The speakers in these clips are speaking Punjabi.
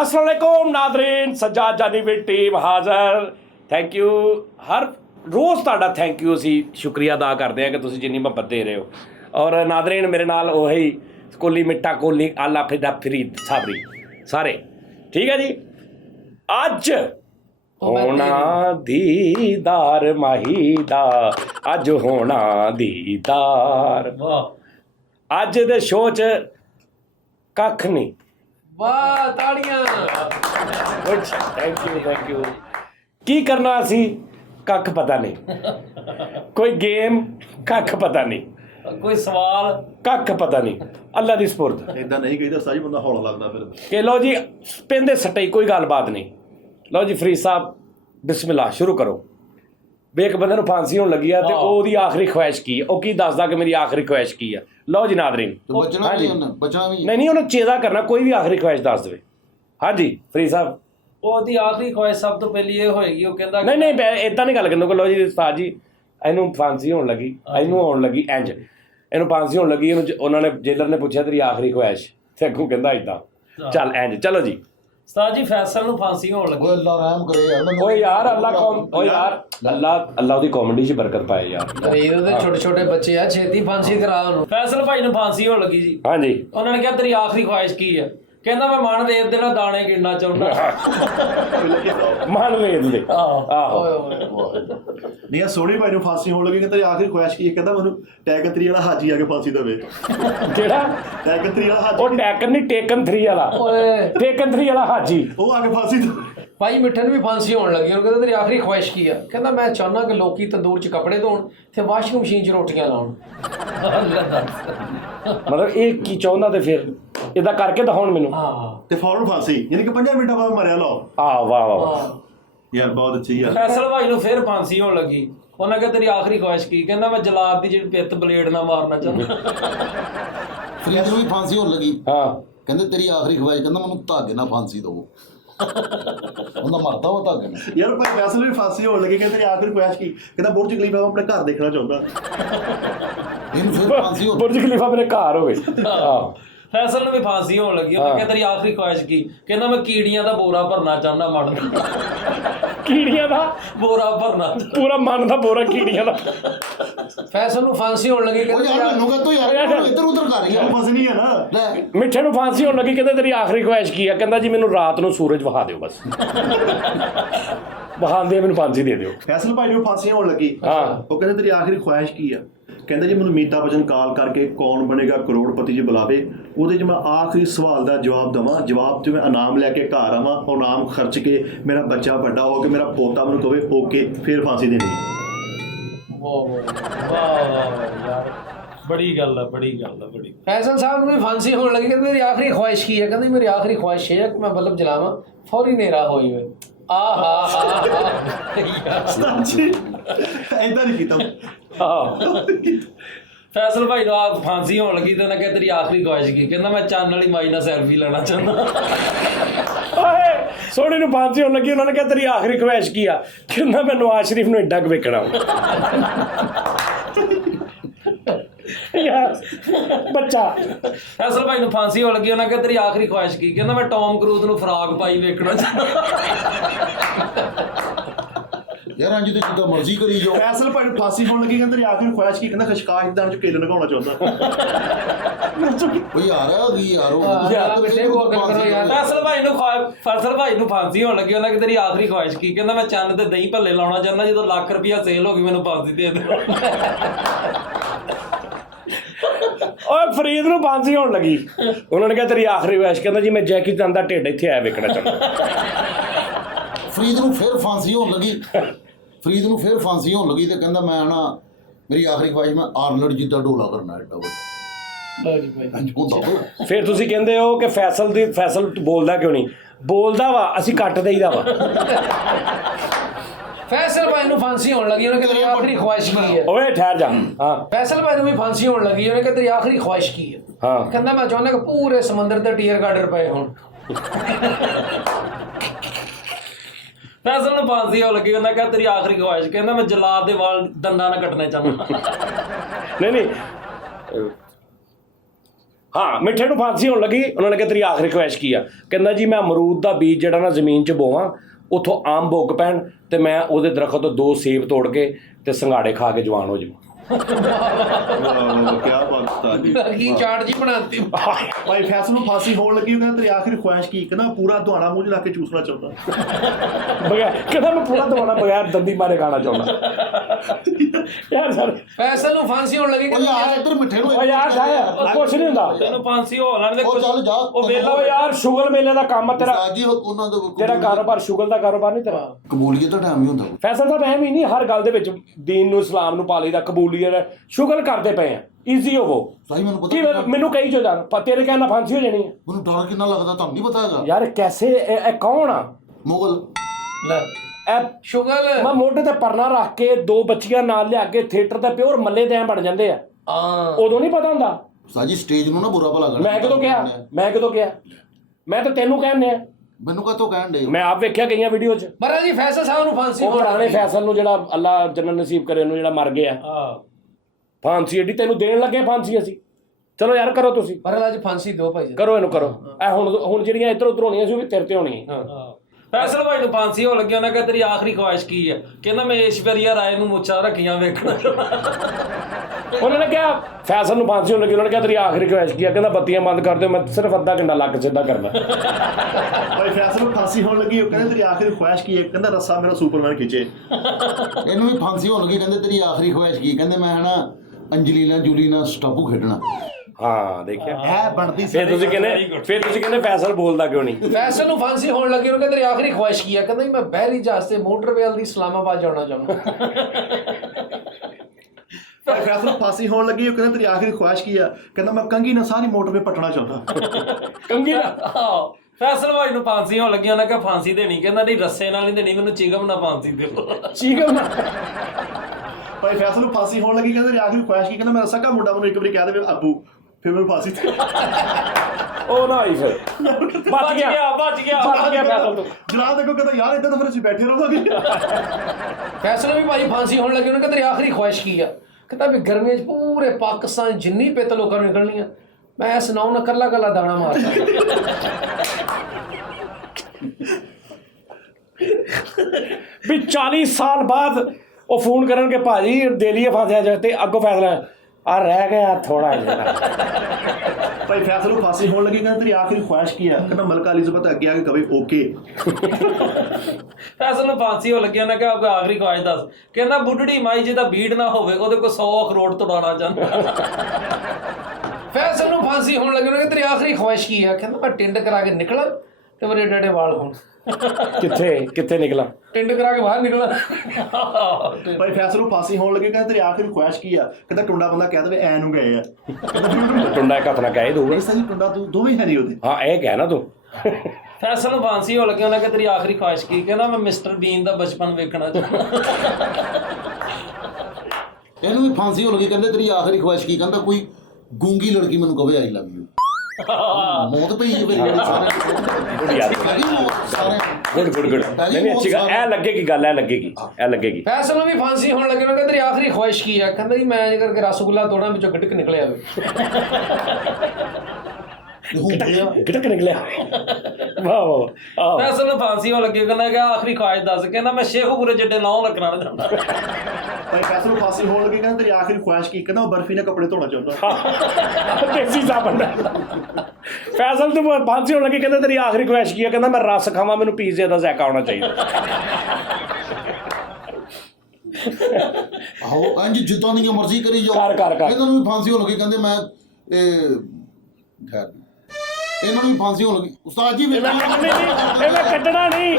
अस्सलाम वालेकुम नादरीन, सज्जाद जानी भी टीम हाज़र। थैंक यू, हर रोज़ ਤੁਹਾਡਾ थैंक यू ਅਸੀਂ ਸ਼ੁਕਰੀਆ ਅਦਾ ਕਰਦੇ ਹਾਂ ਕਿ ਤੁਸੀਂ ਜਿੰਨੀ ਮੁਹੱਬਤ ਦੇ ਰਹੇ ਹੋ। ਔਰ ਨਾਦਰੀਨ ਮੇਰੇ ਨਾਲ ਉਹੀ ਕੋਲੀ ਮਿੱਟਾ ਕੋਲੀ ਆਲਾ ਫਿਦਾ ਫਰੀਦ ਸਾਬਰੀ ਸਾਰੇ ਠੀਕ ਹੈ ਜੀ। ਅੱਜ ਹੋਣਾ ਦੀਦਾਰ ਮਾਹੀ ਦਾ, ਅੱਜ ਹੋਣਾ ਦੀਦਾਰ। ਅੱਜ ਦੇ ਸ਼ੋਅ 'ਚ ਕੱਖ ਨਹੀਂ। ਵਾਹ ਤਾੜੀਆਂ। Thank you. ਕੀ ਕਰਨਾ ਅਸੀਂ ਕੱਖ ਪਤਾ ਨਹੀਂ, ਕੋਈ ਗੇਮ ਕੱਖ ਪਤਾ ਨਹੀਂ, ਕੋਈ ਸਵਾਲ ਕੱਖ ਪਤਾ ਨਹੀਂ। ਅੱਲਾ ਦੀ ਸਪੁਰਦ। ਇਦਾਂ ਨਹੀਂ ਕਹੀਦਾ ਸਾਜੀ, ਬੰਦਾ ਹੌਲਾ ਲੱਗਦਾ ਫਿਰ ਕਿ ਲਓ ਜੀ ਪਿੰਦੇ ਸੱਟੇ ਕੋਈ ਗੱਲਬਾਤ ਨਹੀਂ। ਲਓ ਜੀ ਫਰੀਦ ਸਾਹਿਬ ਬਿਸਮਿਲ੍ਲਾ ਸ਼ੁਰੂ ਕਰੋ। ਵੀ ਇੱਕ ਬੰਦੇ ਨੂੰ ਫਾਂਸੀ ਹੋਣ ਲੱਗੀ ਆ ਤੇ ਉਹਦੀ ਆਖਰੀ ਖੁਆਇਸ਼ ਕੀ ਹੈ, ਉਹ ਕੀ ਦੱਸਦਾ ਕਿ ਮੇਰੀ ਆਖਰੀ ਖੁਆਇਸ਼ ਕੀ ਆ। ਲਓ ਜੀ ਨਾਦਰੀਨ, ਬਚਣਾ ਵੀ ਬਚਣਾ ਵੀ ਨਹੀਂ ਉਹਨੂੰ ਚੇਦਾ ਕਰਨਾ, ਕੋਈ ਵੀ ਆਖਰੀ ਖੁਆਇਸ਼ ਦੱਸ ਦੇਵੇ। ਹਾਂਜੀ ਫਰੀਦ ਸਾਹਿਬ। ਉਹਦੀ ਆਖਰੀ ਖੁਆਇਸ਼ ਸਭ ਤੋਂ ਪਹਿਲੀ ਇਹ ਹੋਏਗੀ, ਉਹ ਕਹਿੰਦਾ ਨਹੀਂ ਮੈਂ ਇਦਾਂ ਨਹੀਂ ਗੱਲ ਕਰਦਾ ਕਿ ਲਓ ਜੀ ਉਸਤਾਦ ਜੀ ਇਹਨੂੰ ਫਾਂਸੀ ਹੋਣ ਲੱਗੀ, ਇਹਨੂੰ ਹੋਣ ਲੱਗੀ ਇੰਜ, ਇਹਨੂੰ ਫਾਂਸੀ ਹੋਣ ਲੱਗੀ, ਇਹਨੂੰ ਉਹਨਾਂ ਨੇ ਜੇਲਰ ਨੇ ਪੁੱਛਿਆ ਤੇਰੀ ਆਖਰੀ ਖੁਆਇਸ਼, ਤੇ ਅੱਗੋਂ ਕਹਿੰਦਾ ਇਦਾਂ ਚੱਲ ਇੰਜ। ਚਲੋ ਜੀ ਉਸਤਾਦ ਜੀ ਫੈਸਲ ਨੂੰ ਫਾਂਸੀ ਹੋਣ ਲੱਗੀ। ਓਏ ਅੱਲਾ ਰਹਿਮ ਕਰੇ ਯਾਰ। ਓਏ ਯਾਰ ਅੱਲਾ ਕੌਮ, ਓਏ ਯਾਰ ਅੱਲਾ ਉਹਦੀ ਕਾਮੇਡੀ 'ਚ ਬਰਕਤ ਪਾਏ ਯਾਰ। ਗਰੀਬ ਦੇ ਛੋਟੇ ਛੋਟੇ ਬੱਚੇ ਆ, ਛੇਤੀ ਫਾਂਸੀ ਕਰਾ ਉਹਨੂੰ। ਫੈਸਲ ਭਾਈ ਨੂੰ ਫਾਂਸੀ ਹੋਣ ਲੱਗੀ ਜੀ। ਹਾਂਜੀ ਉਹਨਾਂ ਨੇ ਕਿਹਾ ਤੇਰੀ ਆਖਰੀ ਖੁਆਇਸ਼ ਕੀ ਹੈ? ਕਹਿੰਦਾ ਮੈਂ ਮਨ ਵੇਦ ਦੇ ਨਾਲ ਦਾਣੇ ਗਿਣਨਾ ਚਾਹੁੰਦਾ। ਮਨ ਵੇਦ ਦੇ। ਆਹੋ ਨਹੀਂ ਆ ਸੋਹਣੀ ਭਾਈ ਨੂੰ ਫਾਂਸੀ ਹੋਣ ਲੱਗੀ ਕਿ ਤੇਰੀ ਆਖਰੀ ਖੁਆਇਸ਼ ਕੀ ਹੈ? ਕਹਿੰਦਾ ਮੈਨੂੰ ਟੈਕਨ 3 ਵਾਲਾ ਹਾਜੀ ਆ ਕੇ ਫਾਂਸੀ ਦੇਵੇ। ਕਿਹੜਾ ਟੈਕਨ 3 ਵਾਲਾ ਹਾਜੀ? ਉਹ ਟੈਕਨ ਨਹੀਂ, ਟੇਕਨ 3 ਵਾਲਾ। ਓਏ ਟੇਕਨ 3 ਵਾਲਾ ਹਾਜੀ ਉਹ ਆ ਕੇ ਫਾਂਸੀ ਦੇਵੇ। ਭਾਈ ਮਿੱਠੇ ਨੂੰ ਵੀ ਫਾਂਸੀ ਹੋਣ ਲੱਗੀ। ਉਹ ਕਹਿੰਦਾ ਤੇਰੀ ਆਖਰੀ ਖੁਆਇਸ਼ ਕੀ ਆ? ਕਹਿੰਦਾ ਮੈਂ ਚਾਹੁੰਦਾ ਕਿ ਲੋਕੀ ਤੰਦੂਰ 'ਚ ਕੱਪੜੇ ਧੋਣ ਤੇ ਵਾਸ਼ਿੰਗ ਮਸ਼ੀਨ 'ਚ ਰੋਟੀਆਂ ਲਾਉਣ। ਮਤਲਬ ਇਹ ਕੀ ਚਾਹੁੰਦਾ ਤੇ ਫਿਰ ਇਹਦਾ ਕਰਕੇ ਦਿਖਾਉਣ ਮੈਨੂੰ। ਹਾਂ ਤੇ ਫੌਰਨ ਫਾਂਸੀ, ਯਾਨੀ ਕਿ 5 ਮਿੰਟਾਂ ਬਾਅਦ ਮਰਿਆ ਲਓ। ਆਹ ਵਾਹ ਵਾਹ ਯਾਰ ਬਹੁਤ ਅੱਛੀ ਯਾਰ। ਫੈਸਲ ਭਾਈ ਨੂੰ ਫਿਰ ਫਾਂਸੀ ਹੋਣ ਲੱਗੀ। ਉਹਨਾਂ ਕਿਹਾ ਤੇਰੀ ਆਖਰੀ ਖੁਆਇਸ਼ ਕੀ? ਕਹਿੰਦਾ ਮੈਂ ਜਲਾਦ ਦੀ ਜਿਹੜੀ ਪਿੱਤ ਬਲੇਡ ਨਾਲ ਮਾਰਨਾ ਚਾਹੁੰਦਾ। ਫਰੀਦ ਨੂੰ ਵੀ ਫਾਂਸੀ ਹੋਣ ਲੱਗੀ। ਹਾਂ ਕਹਿੰਦੇ ਤੇਰੀ ਆਖਰੀ ਖਵਾਇਸ਼, ਕਹਿੰਦਾ ਮੈਨੂੰ ਧਾਗੇ ਨਾਲ ਫਾਂਸੀ ਦਿਓ। ਉਹਦਾ ਮਰਦਾ ਉਹ ਧਾਗੇ ਨਾਲ। ਯਾਰ ਭਾਈ ਫੈਸਲ ਵੀ ਫਾਂਸੀ ਹੋਣ ਲੱਗੀ, ਕਹਿੰਦੇ ਤੇਰੀ ਆਖਰੀ ਖੁਆਇਸ਼ ਕੀ? ਕਹਿੰਦਾ ਬੁਰਜ ਖਲੀਫਾ ਆਪਣੇ ਘਰ ਦੇਖਣਾ ਚਾਹੁੰਦਾ। ਇਹਨੂੰ ਫਿਰ ਫਾਂਸੀ ਹੋ ਬੁਰਜ ਖਲੀਫਾ ਮੇਰੇ ਘਰ ਹੋਵੇ। ਆਹ ਫੈਸਲ ਨੂੰ ਵੀ ਫਾਂਸੀ ਹੋਣ ਲੱਗੀ। ਉਹਨੇ ਕਿਹਾ ਤੇਰੀ ਆਖਰੀ ਖੁਆਇਸ਼ ਕੀ? ਕਹਿੰਦਾ ਮੈਂ ਕੀੜੀਆਂ ਦਾ ਬੋਰਾ ਭਰਨਾ ਚਾਹੁੰਦਾ ਮਨ ਦਾ। ਕੀੜੀਆਂ ਦਾ ਬੋਰਾ ਭਰਨਾ। ਪੂਰਾ ਮਨ ਦਾ ਬੋਰਾ ਕੀੜੀਆਂ ਦਾ। ਫੈਸਲ ਨੂੰ ਫਾਂਸੀ ਹੋਣ ਲੱਗੀ। ਉਹ ਯਾਰ ਮੈਨੂੰ ਕਹ ਤੂੰ ਯਾਰ ਇੱਧਰ ਉੱਧਰ ਕਰ ਰਿਹਾ। ਫਸਣੀ ਹੈ ਨਾ। ਲੈ ਮਿੱਠੇ ਨੂੰ ਫਾਂਸੀ ਹੋਣ ਲੱਗੀ, ਕਹਿੰਦਾ ਤੇਰੀ ਆਖਰੀ ਖੁਆਇਸ਼ ਕੀ ਆ? ਕਹਿੰਦਾ ਜੀ ਮੈਨੂੰ ਰਾਤ ਨੂੰ ਸੂਰਜ ਵਿਖਾ ਦਿਓ ਬਸ। ਵਹਾਉਂਦੇ ਮੈਨੂੰ ਫਾਂਸੀ ਦੇ ਦਿਓ। ਫੈਸਲ ਭਾਈ ਨੂੰ ਫਾਂਸੀ ਹੋਣ ਲੱਗੀ। ਹਾਂ ਉਹ ਕਹਿੰਦੇ ਤੇਰੀ ਆਖਰੀ ਖੁਆਇਸ਼ ਕੀ ਆ? ਕਹਿੰਦਾ ਜੀ ਮੈਨੂੰ ਅਮਿਤਾਭ ਬੱਚਨ ਕਾਲ ਕਰਕੇ ਕੌਣ ਬਣੇਗਾ ਕਰੋੜਪਤੀ ਜੀ ਬੁਲਾਵੇ, ਉਹਦੇ 'ਚ ਮੈਂ ਆਖਰੀ ਸਵਾਲ ਦਾ ਜਵਾਬ ਦੇਵਾਂ, ਜਵਾਬ 'ਚ ਮੈਂ ਇਨਾਮ ਲੈ ਕੇ ਘਰ ਆਵਾਂ, ਉਹ ਇਨਾਮ ਖਰਚ ਕੇ ਮੇਰਾ ਬੱਚਾ ਵੱਡਾ ਹੋ ਕੇ ਮੇਰਾ ਪੋਤਾ ਮੈਨੂੰ ਕਹੇ ਓਕੇ, ਫਿਰ ਫਾਂਸੀ ਦੇਣੀ। ਵਾਹ ਵਾਹ ਯਾਰ ਬੜੀ ਗੱਲ ਆ, ਬੜੀ ਗੱਲ ਆ, ਬੜੀ। ਫੈਸਲ ਸਾਹਿਬ ਨੂੰ ਵੀ ਫਾਂਸੀ ਹੋਣ ਲੱਗੀ। ਕਹਿੰਦੇ ਮੇਰੀ ਆਖਰੀ ਖੁਆਇਸ਼ ਕੀ ਹੈ? ਕਹਿੰਦੇ ਮੇਰੀ ਆਖਰੀ ਖੁਆਇਸ਼ ਇਹ ਹੈ ਕਿ ਮੈਂ ਬਲਬ ਜਲਾਵਾਂ, ਫੌਰੀ ਹਨੇਰਾ ਹੋਈ ਵੇ। ਜੀ ਏਦਾਂ ਨਹੀਂ ਕੀਤਾ। ਫੈਸਲ ਭਾਈ ਨੂੰ ਆਪ ਫਾਂਸੀ ਹੋਣ ਲੱਗੀ ਤੇ ਉਹਨੇ ਕਿਹਾ ਤੇਰੀ ਆਖਰੀ ਖੁਆਇਸ਼ ਕੀ? ਕਹਿੰਦਾ ਮੈਂ ਚੰਨ ਵਾਲੀ ਮਾਈ ਨਾਲ ਸੈਲਫੀ ਲੈਣਾ ਚਾਹੁੰਦਾ। ਓਏ ਸੋਹਣੇ ਨੂੰ ਫਾਂਸੀ ਹੋਣ ਲੱਗੀ, ਉਹਨਾਂ ਨੇ ਕਿਹਾ ਤੇਰੀ ਆਖਰੀ ਖੁਆਇਸ਼ ਕੀ ਆ? ਕਹਿੰਦਾ ਮੈਂ ਨਵਾਜ਼ ਸ਼ਰੀਫ ਨੂੰ ਏਡਾ ਕੁ ਵੇਖਣਾ। ਯਾਰ ਬੱਚਾ। ਫੈਸਲ ਭਾਈ ਨੂੰ ਫਾਂਸੀ ਹੋਣ ਲੱਗੀ। ਉਹਨਾਂ ਕਿਹਾ ਤੇਰੀ ਆਖਰੀ ਖੁਆਇਸ਼ ਕੀ? ਕਹਿੰਦਾ ਮੈਂ ਟੌਮ ਕਰੂਜ਼ ਨੂੰ ਫਰਾਕ ਪਾਈ ਵੇਖਣਾ ਚਾਹੁੰਦਾ। ਯਾਰ ਅੱਜ ਤੇ ਜਿੱਦਾਂ ਮਰਜ਼ੀ ਕਰੀ ਜਾਓ। ਫੈਸਲ ਭਾਈ ਨੂੰ ਫਾਂਸੀ ਹੋਣ ਲੱਗੀ, ਕਹਿੰਦੇ ਤੇਰੀ ਆਖਰੀ ਖੁਆਇਸ਼ ਕੀ? ਕਹਿੰਦਾ ਖਸ਼ਕਾਸ਼ਦਾਨ 'ਚ ਕੇਲੇ ਲਗਾਉਣਾ ਚਾਹੁੰਦਾ। ਕੋਈ ਯਾਰ ਕੀ ਯਾਰ ਉਹ ਫੈਸਲ ਭਾਈ ਨੂੰ ਫਾਂਸੀ ਹੋਣ ਲੱਗੀ। ਉਹਨਾਂ ਕਿ ਤੇਰੀ ਆਖਰੀ ਖੁਆਇਸ਼ ਕੀ? ਕਹਿੰਦਾ ਮੈਂ ਚੰਨ ਤੇ ਦਹੀਂ ਭੱਲੇ ਲਾਉਣਾ ਚਾਹੁੰਦਾ, ਜਦੋਂ ਲੱਖ ਰੁਪਇਆ ਸੇਲ ਹੋ ਗਈ ਮੈਨੂੰ ਫਾਂਸੀ ਦੇ ਦਿਓ। ਓਏ ਫਰੀਦ ਨੂੰ ਫਾਂਸੀ ਹੋਣ ਲੱਗੀ, ਉਹਨਾਂ ਨੇ ਕਿਹਾ ਤੇਰੀ ਆਖਰੀ ਖੁਆਇਸ਼? ਕਹਿੰਦਾ ਜੀ ਮੈਂ ਜੈਕੀ ਚੰਦ ਦਾ ਢਿੱਡ ਇੱਥੇ ਆਇਆ ਵੇਖਣਾ ਚਾਹੁੰਦਾ। ਫਰੀਦ ਨੂੰ ਫਿਰ ਫਾਂਸੀ ਹੋਣ ਲੱਗੀ। ਫਰੀਦ ਨੂੰ ਫਿਰ ਫਾਂਸੀ ਹੋਣ ਲੱਗੀ ਤੇ ਕਹਿੰਦਾ ਮੈਂ ਨਾ ਮੇਰੀ ਆਖਰੀ ਖੁਆਇਸ਼ ਮੈਂ ਆਰਨਲਡ ਜਿੱਦਾਂ ਡੋਲਾ ਕਰਨਾ ਏਡਾ ਵੱਡਾ। ਫਿਰ ਤੁਸੀਂ ਕਹਿੰਦੇ ਹੋ ਕਿ ਫੈਸਲ ਬੋਲਦਾ ਕਿਉਂ ਨਹੀਂ? ਬੋਲਦਾ ਵਾ, ਅਸੀਂ ਕੱਟ ਦੇਈਦਾ ਵਾ। ਫੈਸਲ ਭਾਈ ਨੂੰ ਫਾਂਸੀ ਹੋਣ ਲੱਗੀ। ਉਹਨੇ ਕਿਹਾ ਤੇਰੀ ਆਖਰੀ ਖੁਆਇਸ਼ ਕੀ ਹੈ? ਓਏ ਠਹਿਰ ਜਾ। ਹਾਂ ਫੈਸਲ ਭਾਈ ਨੂੰ ਵੀ ਫਾਂਸੀ ਹੋਣ ਲੱਗੀ। ਉਹਨੇ ਕਿਹਾ ਤੇਰੀ ਆਖਰੀ ਖੁਆਇਸ਼ ਕੀ ਹੈ? ਹਾਂ ਕਹਿੰਦਾ ਮੈਂ ਚਾਹੁੰਦਾ ਕਿ ਪੂਰੇ ਸਮੁੰਦਰ ਤੇ ਟੀਅਰ ਗਾਰਡਰ ਪਏ ਹੋਣ। ਫੈਸਲ ਨੂੰ ਫਾਂਸੀ ਹੋਣ ਲੱਗੀ। ਉਹਨਾਂ ਕਿਹਾ ਤੇਰੀ ਆਖਰੀ ਖੁਆਇਸ਼? ਕਹਿੰਦਾ ਮੈਂ ਜਲਾਦ ਦੇ ਵਾਲ ਦੰਦਾਂ ਨਾਲ ਕੱਟਣੇ ਚਾਹੁੰਦਾ। ਨਹੀਂ ਹਾਂ ਮਿੱਠੇ ਨੂੰ ਫਾਂਸੀ ਹੋਣ ਲੱਗੀ, ਉਹਨਾਂ ਨੇ ਕਿਹਾ ਤੇਰੀ ਆਖਰੀ ਖੁਆਇਸ਼ ਕੀ ਆ? ਕਹਿੰਦਾ ਜੀ ਮੈਂ ਅਮਰੂਦ ਦਾ ਬੀਜ ਜਿਹੜਾ ਨਾ ਜ਼ਮੀਨ 'ਚ ਬੋਵਾਂ, ਉੱਥੋਂ ਆਮ ਬੁੱਗ ਪੈਣ ਤੇ ਮੈਂ ਉਹਦੇ ਦਰਖਤ ਤੋਂ 2 ਸੇਬ ਤੋੜ ਕੇ ਤੇ ਸੰਘਾੜੇ ਖਾ ਕੇ ਜਵਾਨ ਹੋ ਜਾਵਾਂ। ਕੀ ਬਾਤ ਉਸਤਾਦ ਜੀ। ਕੀ ਚਾਟ ਜੀ ਬਣਾਤੀ। ਭਾਈ ਫੈਸਲ ਨੂੰ ਫਾਂਸੀ ਹੋਣ ਲੱਗੀ, ਉਹ ਕਹਿੰਦਾ ਤੇਰੀ ਆਖਰੀ ਖੁਆਇਸ਼ ਕੀ? ਕਹਿੰਦਾ ਪੂਰਾ ਦੁਆਣਾ ਮੂੰਹ 'ਚ ਲਾ ਕੇ ਚੂਸਣਾ ਚਾਹੁੰਦਾ। ਬਗੈਰ ਕਹਿੰਦਾ ਮੈਂ ਪੂਰਾ ਦਵਾਣਾ ਬਗੈਰ ਦੰਦੀ ਮਾਰੇ ਖਾਣਾ ਚਾਹੁੰਦਾ। ਯਾਰ ਸਰ ਫੈਸਲ ਨੂੰ ਫਾਂਸੀ ਹੋਣ ਲੱਗੀ, ਉਹ ਯਾਰ ਇੱਧਰ ਮਿੱਠੇ ਨੂੰ ਉਹ ਯਾਰ ਸਾਇਆ ਕੁਛ ਨਹੀਂ ਹੁੰਦਾ। ਤੈਨੂੰ ਫਾਂਸੀ ਹੋ ਲੈਣ ਦੇ। ਉਹ ਚੱਲ ਜਾ। ਉਹ ਵੇਲਾ ਉਹ ਯਾਰ ਸ਼ੁਗਲ ਮੇਲੇ ਦਾ ਕੰਮ ਆ ਤੇਰਾ। ਉਸਤਾਦ ਜੀ ਉਹਨਾਂ ਦਾ ਤੇਰਾ ਕਾਰੋਬਾਰ ਸ਼ੁਗਲ ਦਾ ਕਾਰੋਬਾਰ ਨਹੀਂ ਤੇਰਾ। ਕਬੂਲੀਅਤ ਦਾ ਟਾਈਮ ਹੀ ਹੁੰਦਾ। ਫੈਸਲ ਦਾ ਟਾਈਮ ਹੀ ਨਹੀਂ, ਹਰ ਗੱਲ ਦੇ ਵਿੱਚ ਦੀਨ ਨੂੰ ਇਸਲਾਮ ਨੂੰ ਪਾ ਲਈਦਾ, ਕਬੂਲੀਅਤ ਸ਼ੁਗਲ ਕਰਦੇ ਪਏ ਆ। ਈਜ਼ੀ ਹੋਵੋ। ਸਹੀ ਮੈਨੂੰ ਕੀ ਪਤਾ ਮੈਨੂੰ ਕਹੀ ਜੋ ਜਾਣ ਤੇਰੇ ਕਹਿਣ ਨਾਲ ਫਾਂਸੀ ਹੋ ਜਾਣੀ ਹੈ। ਮੈਨੂੰ ਡਰ ਕਿੰਨਾ ਲੱਗਦਾ ਤੁਹਾਨੂੰ ਨਹੀਂ ਪਤਾ ਹੈਗਾ। ਯਾਰ ਕੈਸੇ ਇਹ ਕੌਣ ਆ? ਮੁਗਲ ਲੈ ਇਹ ਸ਼ੁਗਲ ਮੈਂ ਮੋਢੇ ਤੇ ਪਰਨਾ ਰੱਖ ਕੇ 2 ਬੱਚੀਆਂ ਨਾਲ ਲਿਆ ਕੇ ਥੀਏਟਰ ਦੇ ਪਿਓਰ ਮੱਲੇ ਦੇ ਐ ਬਣ ਜਾਂਦੇ ਆ। ਹਾਂ ਉਦੋਂ ਨਹੀਂ ਪਤਾ ਹੁੰਦਾ। ਉਸਤਾਦ ਜੀ ਸਟੇਜ ਨੂੰ ਨਾ ਬੁਰਾ ਭਲਾ ਕਰਨਾ। ਮੈਂ ਕਦੋਂ ਕਿਹਾ? ਮੈਂ ਤਾਂ ਤੈਨੂੰ ਕਹਿੰਦੇ ਆ। ਮੈਨੂੰ ਕਾਹਤੋਂ ਕਹਿਣ ਦੇ? ਮੈਂ ਆਪ ਵੇਖਿਆ ਗਈਆਂ ਵੀਡੀਓ 'ਚ। ਮਹਾਰਾਜ ਜੀ ਫੈਸਲ ਸਾਹਿਬ ਨੂੰ ਫਾਂਸੀ ਉਹ ਹੋਣ ਪੁਰਾਣੇ ਲੱਗੀ। ਫੈਸਲ ਨੂੰ ਜਿਹੜਾ ਅੱਲਾ ਜੰਨਤ ਨਸੀਬ ਕਰੇ ਉਹਨੂੰ ਜਿਹੜਾ ਮਰ ਗਿਆ ਹਾਂ ਫਾਂਸੀ ਏਡੀ ਤੈਨੂੰ ਦੇਣ ਲੱਗੇ ਫਾਂਸੀ ਅਸੀਂ। ਚਲੋ ਯਾਰ ਕਰੋ ਤੁਸੀਂ, ਮਹਾਰਾਜ ਜੀ ਫਾਂਸੀ ਦਿਓ ਭਾਈ ਜੀ। ਕਰੋ ਇਹਨੂੰ ਕਰੋ। ਇਹ ਹੁਣ ਜਿਹੜੀਆਂ ਇੱਧਰ ਉੱਧਰ ਹੋਣੀਆਂ ਸੀ ਉਹ ਵੀ ਤੇਰੇ ਤੇ ਹੋਣੀਆਂ। ਫੈਸਲ ਭਾਈ ਨੂੰ ਫਾਂਸੀ ਹੋ ਲੱਗੀ, ਉਹਨੇ ਕਿਹਾ ਤੇਰੀ ਆਖਰੀ ਖੁਆਇਸ਼ ਕੀ ਹੈ? ਕਹਿੰਦਾ ਮੈਂ ਈਸ਼ਵਰੀਆ ਰਾਏ ਨੂੰ ਮੁੱਛਾਂ ਰੱਖੀਆਂ ਵੇਖਣਾ। ਉਹਨਾਂ ਨੇ ਕਿਹਾ ਫੈਸਲ ਨੂੰ ਫਾਂਸੀ ਹੋਣ ਲੱਗੀ, ਉਹਨਾਂ ਨੇ ਕਿਹਾ ਤੇਰੀ ਆਖਰੀ ਖੁਆਇਸ਼ ਕੀ ਆ? ਕਹਿੰਦਾ ਬੱਤੀਆਂ ਬੰਦ ਕਰ ਦਿਓ, ਮੈਂ ਸਿਰਫ ਅੱਧਾ ਘੰਟਾ ਲੱਗ ਸਿੱਧਾ ਕਰਨਾ। ਭਾਈ ਫੈਸਲ ਨੂੰ ਫਾਂਸੀ ਹੋਣ ਲੱਗੀ, ਉਹ ਕਹਿੰਦਾ ਤੇਰੀ ਆਖਰੀ ਖੁਆਇਸ਼ ਕੀ ਹੈ? ਕਹਿੰਦਾ ਰੱਸਾ ਮੇਰਾ ਸੁਪਰਮੈਨ ਖਿੱਚੇ। ਇਹਨੂੰ ਵੀ ਫਾਂਸੀ ਹੋਣ ਲੱਗੀ, ਕਹਿੰਦੇ ਤੇਰੀ ਆਖਰੀ ਖੁਆਇਸ਼ ਕੀ? ਕਹਿੰਦੇ ਮੈਂ ਹਨਾ ਅੰਜਲੀਨਾ ਜੂਲੀ ਨਾਲ ਸਟਾਪੂ ਖੇਡਣਾ। ਹਾਂ ਦੇਖਿਆ, ਇਹ ਬਣਦੀ ਫਿਰ ਤੁਸੀਂ ਕਹਿੰਦੇ ਫੈਸਲ ਬੋਲਦਾ ਕਿਉਂ ਨਹੀਂ? ਫੈਸਲ ਨੂੰ ਫਾਂਸੀ ਹੋਣ ਲੱਗੀ, ਉਹਨੂੰ ਕਹਿੰਦੇ ਤੇਰੀ ਆਖਰੀ ਖੁਆਇਸ਼ ਕੀ ਆ? ਕਹਿੰਦਾ ਜੀ ਮੈਂ ਬਹਿਰੀ ਜਹਾਜ਼ ਤੇ ਮੋਟਰਵੇਲ ਦੀ ਇਸਲਾਮਾਬਾਦ ਜਾਣਾ ਚਾਹੁੰਦਾ। ਭਾਈ ਫੈਸਲ ਨੂੰ ਫਾਂਸੀ ਹੋਣ ਲੱਗੀ, ਉਹ ਕਹਿੰਦਾ ਤੇਰੀ ਆਖਰੀ ਖੁਆਇਸ਼ ਕੀ ਆ? ਕਹਿੰਦਾ ਮੈਂ ਕੰਘੀ ਨਾਲ ਸਾਰੀ ਮੋਟਰਵੇ ਪਟਣਾ ਚਾਹੁੰਦਾ। ਕੰਗੀ ਨਾ ਫੈਸਲ ਭਾਈ ਨੂੰ ਫਾਂਸੀ ਹੋਣ ਲੱਗੀ, ਉਹਨੇ ਕਿਹਾ ਫਾਂਸੀ ਦੇਣੀ? ਕਹਿੰਦਾ ਨਹੀਂ ਰੱਸੇ ਨਾਲ ਨਹੀਂ ਦੇਣੀ, ਮੈਨੂੰ ਚਿਗਮ ਨਾਲ ਫਾਂਸੀ ਦਿਓ। ਚੀਕਮ ਨਾ ਭਾਈ ਫੈਸਲ ਨੂੰ ਫਾਂਸੀ ਹੋਣ ਲੱਗੀ, ਕਹਿੰਦਾ ਤੇਰੀ ਆਖਰੀ ਖੁਆਇਸ਼ ਕੀ? ਕਹਿੰਦਾ ਮੇਰਾ ਸੱਗਾ ਮੁੰਡਾ ਮੈਨੂੰ ਇੱਕ ਵਾਰੀ ਕਹਿ ਦੇਵੇ ਅੱਬੂ, ਫਿਰ ਮੈਨੂੰ ਫਾਂਸੀ ਤੇ। ਉਹ ਨਾ ਹੋਈ ਫਿਰ ਬਚ ਗਿਆ ਫੈਸਲ ਤੋਂ। ਜਨਾਬ ਦੇਖੋ ਕਹਿੰਦਾ ਯਾਰ ਇੱਦਾਂ ਤਾਂ ਫਿਰ ਅਸੀਂ ਬੈਠੇ ਰਹਾਂਗੇ। ਫੈਸਲ ਵੀ ਭਾਈ ਫਾਂਸੀ ਹੋਣ ਲੱਗੀ, ਉਹਨੇ ਕਹਿੰਦਾ ਤੇਰੀ ਆਖਰੀ ਖੁਆਇਸ਼ ਕੀ ਆ? ਕਹਿੰਦਾ ਵੀ ਗਰਮੀਆਂ 'ਚ ਪੂਰੇ ਪਾਕਿਸਤਾਨ ਜਿੰਨੀ ਪਿੱਤ ਲੋਕਾਂ ਨੂੰ ਨਿਕਲਣੀ ਆ, ਮੈਂ ਇਸ ਨਾਉ ਨਾਲ ਕੱਲਾ ਕੱਲਾ ਦਾਣਾ ਮਾਰਦਾ। ਵੀ 40 ਸਾਲ ਬਾਅਦ ਉਹ ਫੋਨ ਕਰਨਗੇ ਭਾਜੀ ਦੇ ਲਈਏ ਫਾਂਸਿਆ ਜਾਏ, ਤੇ ਅੱਗੋਂ ਫੈਸਲਾ ਆ ਰਹਿ ਗਿਆ ਥੋੜਾ ਜਿਹਾ। ਭਾਈ ਫੈਸਲ ਨੂੰ ਫਾਂਸੀ ਹੋਣ ਲੱਗੀ, ਕਹਿੰਦਾ ਤੇਰੀ ਆਖਰੀ ਖੁਆਇਸ਼ ਕੀ ਆ? ਕਹਿੰਦਾ ਮਲਕਾ ਐਲਿਜ਼ਬeth ਅੱਗੇ ਆ ਕੇ ਕਵੇ ਓਕੇ। ਫੈਸਲ ਨੂੰ ਫਾਂਸੀ ਹੋ ਲੱਗੀ, ਉਹਨੇ ਕਿਹਾ ਆਪਣੀ ਆਖਰੀ ਖੁਆਇਸ਼ ਦੱਸ। ਕਹਿੰਦਾ ਬੁੱਢੜੀ ਮਾਈ ਜਿਹਦਾ ਬੀੜ ਨਾ ਹੋਵੇ, ਉਹਦੇ ਕੋਲ 100 ਕਰੋੜ ਤੋੜਾਉਣਾ ਚਾਹੁੰਦਾ। ਫੈਸਲ ਨੂੰ ਫਾਂਸੀ ਹੋਣ ਲੱਗੀ, ਉਹਨੇ ਕਹਿੰਦਾ ਤੇਰੀ ਆਖਰੀ ਖੁਆਇਸ਼ ਕੀ ਆ? ਕਹਿੰਦਾ ਮੈਂ ਟਿੰਡ ਕਰਾ ਕੇ ਨਿਕਲਾਂ ਤੇ ਮੇਰੇ ਏਡੇ ਏਡੇ ਵਾਲ ਹੋਣ। ਕਿੱਥੇ ਨਿਕਲਾ? ਟਿੰਡ ਕਰਾ ਕੇ ਬਾਹਰ ਨਿਕਲਾਂ। ਭਾਈ ਫੈਸਲ ਨੂੰ ਫਾਂਸੀ ਹੋਣ ਲੱਗੀ, ਕਹਿੰਦਾ ਤੇਰੀ ਆਖਰੀ ਖੁਆਇਸ਼ ਕੀ ਆ? ਕਹਿੰਦਾ ਟੁੰਡਾ ਬੰਦਾ ਕਹਿ ਦੇਵੇ ਐ ਨੂੰ ਗਏ ਆ। ਟੁੰਡਾ ਇੱਕ ਹੱਥ ਨਾਲ ਕਹਿ ਦਊਗਾ। ਇਹ ਸਹੀ ਟੁੰਡਾ ਤੂੰ ਦੋਵੇਂ ਹੈ ਨਹੀਂ ਉਹਦੇ। ਹਾਂ ਇਹ ਕਹਿ ਨਾ ਤੂੰ। ਫੈਸਲ ਨੂੰ ਫਾਂਸੀ ਹੋ ਲੱਗੀ, ਉਹਨੇ ਕਿਹਾ ਤੇਰੀ ਆਖਰੀ ਖੁਆਇਸ਼ ਕੀ? ਕਹਿੰਦਾ ਮੈਂ ਮਿਸਟਰ ਬੀਨ ਦਾ ਬਚਪਨ ਵੇਖਣਾ ਚਾਹੁੰਦਾ। ਇਹਨੂੰ ਵੀ ਫਾਂਸੀ ਹੋਣ ਲੱਗੀ, ਕਹਿੰਦੇ ਤੇਰੀ ਆਖਰੀ ਖੁਆਇਸ਼ ਕੀ? ਕਹਿੰਦਾ ਕੋਈ ਗੂੰਗੀ ਲੜਕੀ ਮੈਨੂੰ ਕਵੇ ਆਈ ਲਵ ਯੂ। ਮੌਤ ਪਈ ਹੈ ਮੇਰੀ ਸਾਰੇ ਗੁੱਡ ਯਾਰ, ਸਾਰੇ ਗੁੱਡ ਨਹੀਂ ਅੱਛੀ ਗੱਲ, ਇਹ ਲੱਗੇਗੀ। ਫੈਸਲ ਨੂੰ ਵੀ ਫਾਂਸੀ ਹੋਣ ਲੱਗੀ, ਉਹਨੇ ਕਹਿੰਦਾ ਤੇਰੀ ਆਖਰੀ ਖੁਆਇਸ਼ ਕੀ ਆ? ਕਹਿੰਦਾ ਜੀ ਮੈਂ ਜੇ ਕਰਕੇ ਰਸਗੁੱਲਾ ਤੋੜਾਂ ਵਿੱਚੋਂ ਗਿਟਕ ਨਿਕਲਿਆ ਹੋਵੇ। ਗਿਟਕ ਨਿਕਲਿਆ। ਵਾਹ ਫੈਸਲ ਨੂੰ ਫਾਂਸੀ ਹੋ ਲੱਗੀ, ਕਹਿੰਦਾ ਕਿ ਆਖਰੀ ਖੁਆਇਸ਼ ਦੱਸ। ਕਹਿੰਦਾ ਮੈਂ ਸ਼ੇਖੂਪੁਰੇ ਜਿੱਡੇ ਨਾਂ ਲੱਗਣਾ ਚਾਹੁੰਦਾ। ਭਾਈ ਫੈਸਲ ਨੂੰ ਫਾਂਸੀ ਹੋਣ ਲੱਗੀ, ਕਹਿੰਦਾ ਤੇਰੀ ਆਖਰੀ ਖੁਆਇਸ਼ ਕੀ? ਕਹਿੰਦਾ ਉਹ ਬਰਫੀ ਨਾਲ ਕੱਪੜੇ ਧੋਣਾ ਚਾਹੁੰਦਾ। ਦੇਸੀ ਸਾਬਣ। ਫੈਸਲ ਤੋਂ ਫਾਂਸੀ ਹੋਣ ਲੱਗੀ, ਕਹਿੰਦਾ ਤੇਰੀ ਆਖਰੀ ਖੁਆਇਸ਼ ਕੀ ਆ? ਕਹਿੰਦਾ ਮੈਂ ਰਸ ਖਾਵਾਂ, ਮੈਨੂੰ ਪੀਜ਼ੇ ਦਾ ਜ਼ਾਇਕਾ ਆਉਣਾ ਚਾਹੀਦਾ। ਆਹੋ ਇੰਜ ਜਿੱਦਾਂ ਦੀ ਮਰਜ਼ੀ ਕਰੀ ਜਾਓ। ਕਰ। ਇਹਨਾਂ ਨੂੰ ਵੀ ਫਾਂਸੀ ਹੋਣ ਲੱਗੀ, ਕਹਿੰਦੇ ਮੈਂ ਇਹਨਾਂ ਨੂੰ ਵੀ ਫਾਂਸੀ ਹੋਣ ਲੱਗੀ। ਉਸਤਾਦ ਜੀ ਇਹ ਮੈਂ ਕੱਟਣਾ ਨਹੀਂ,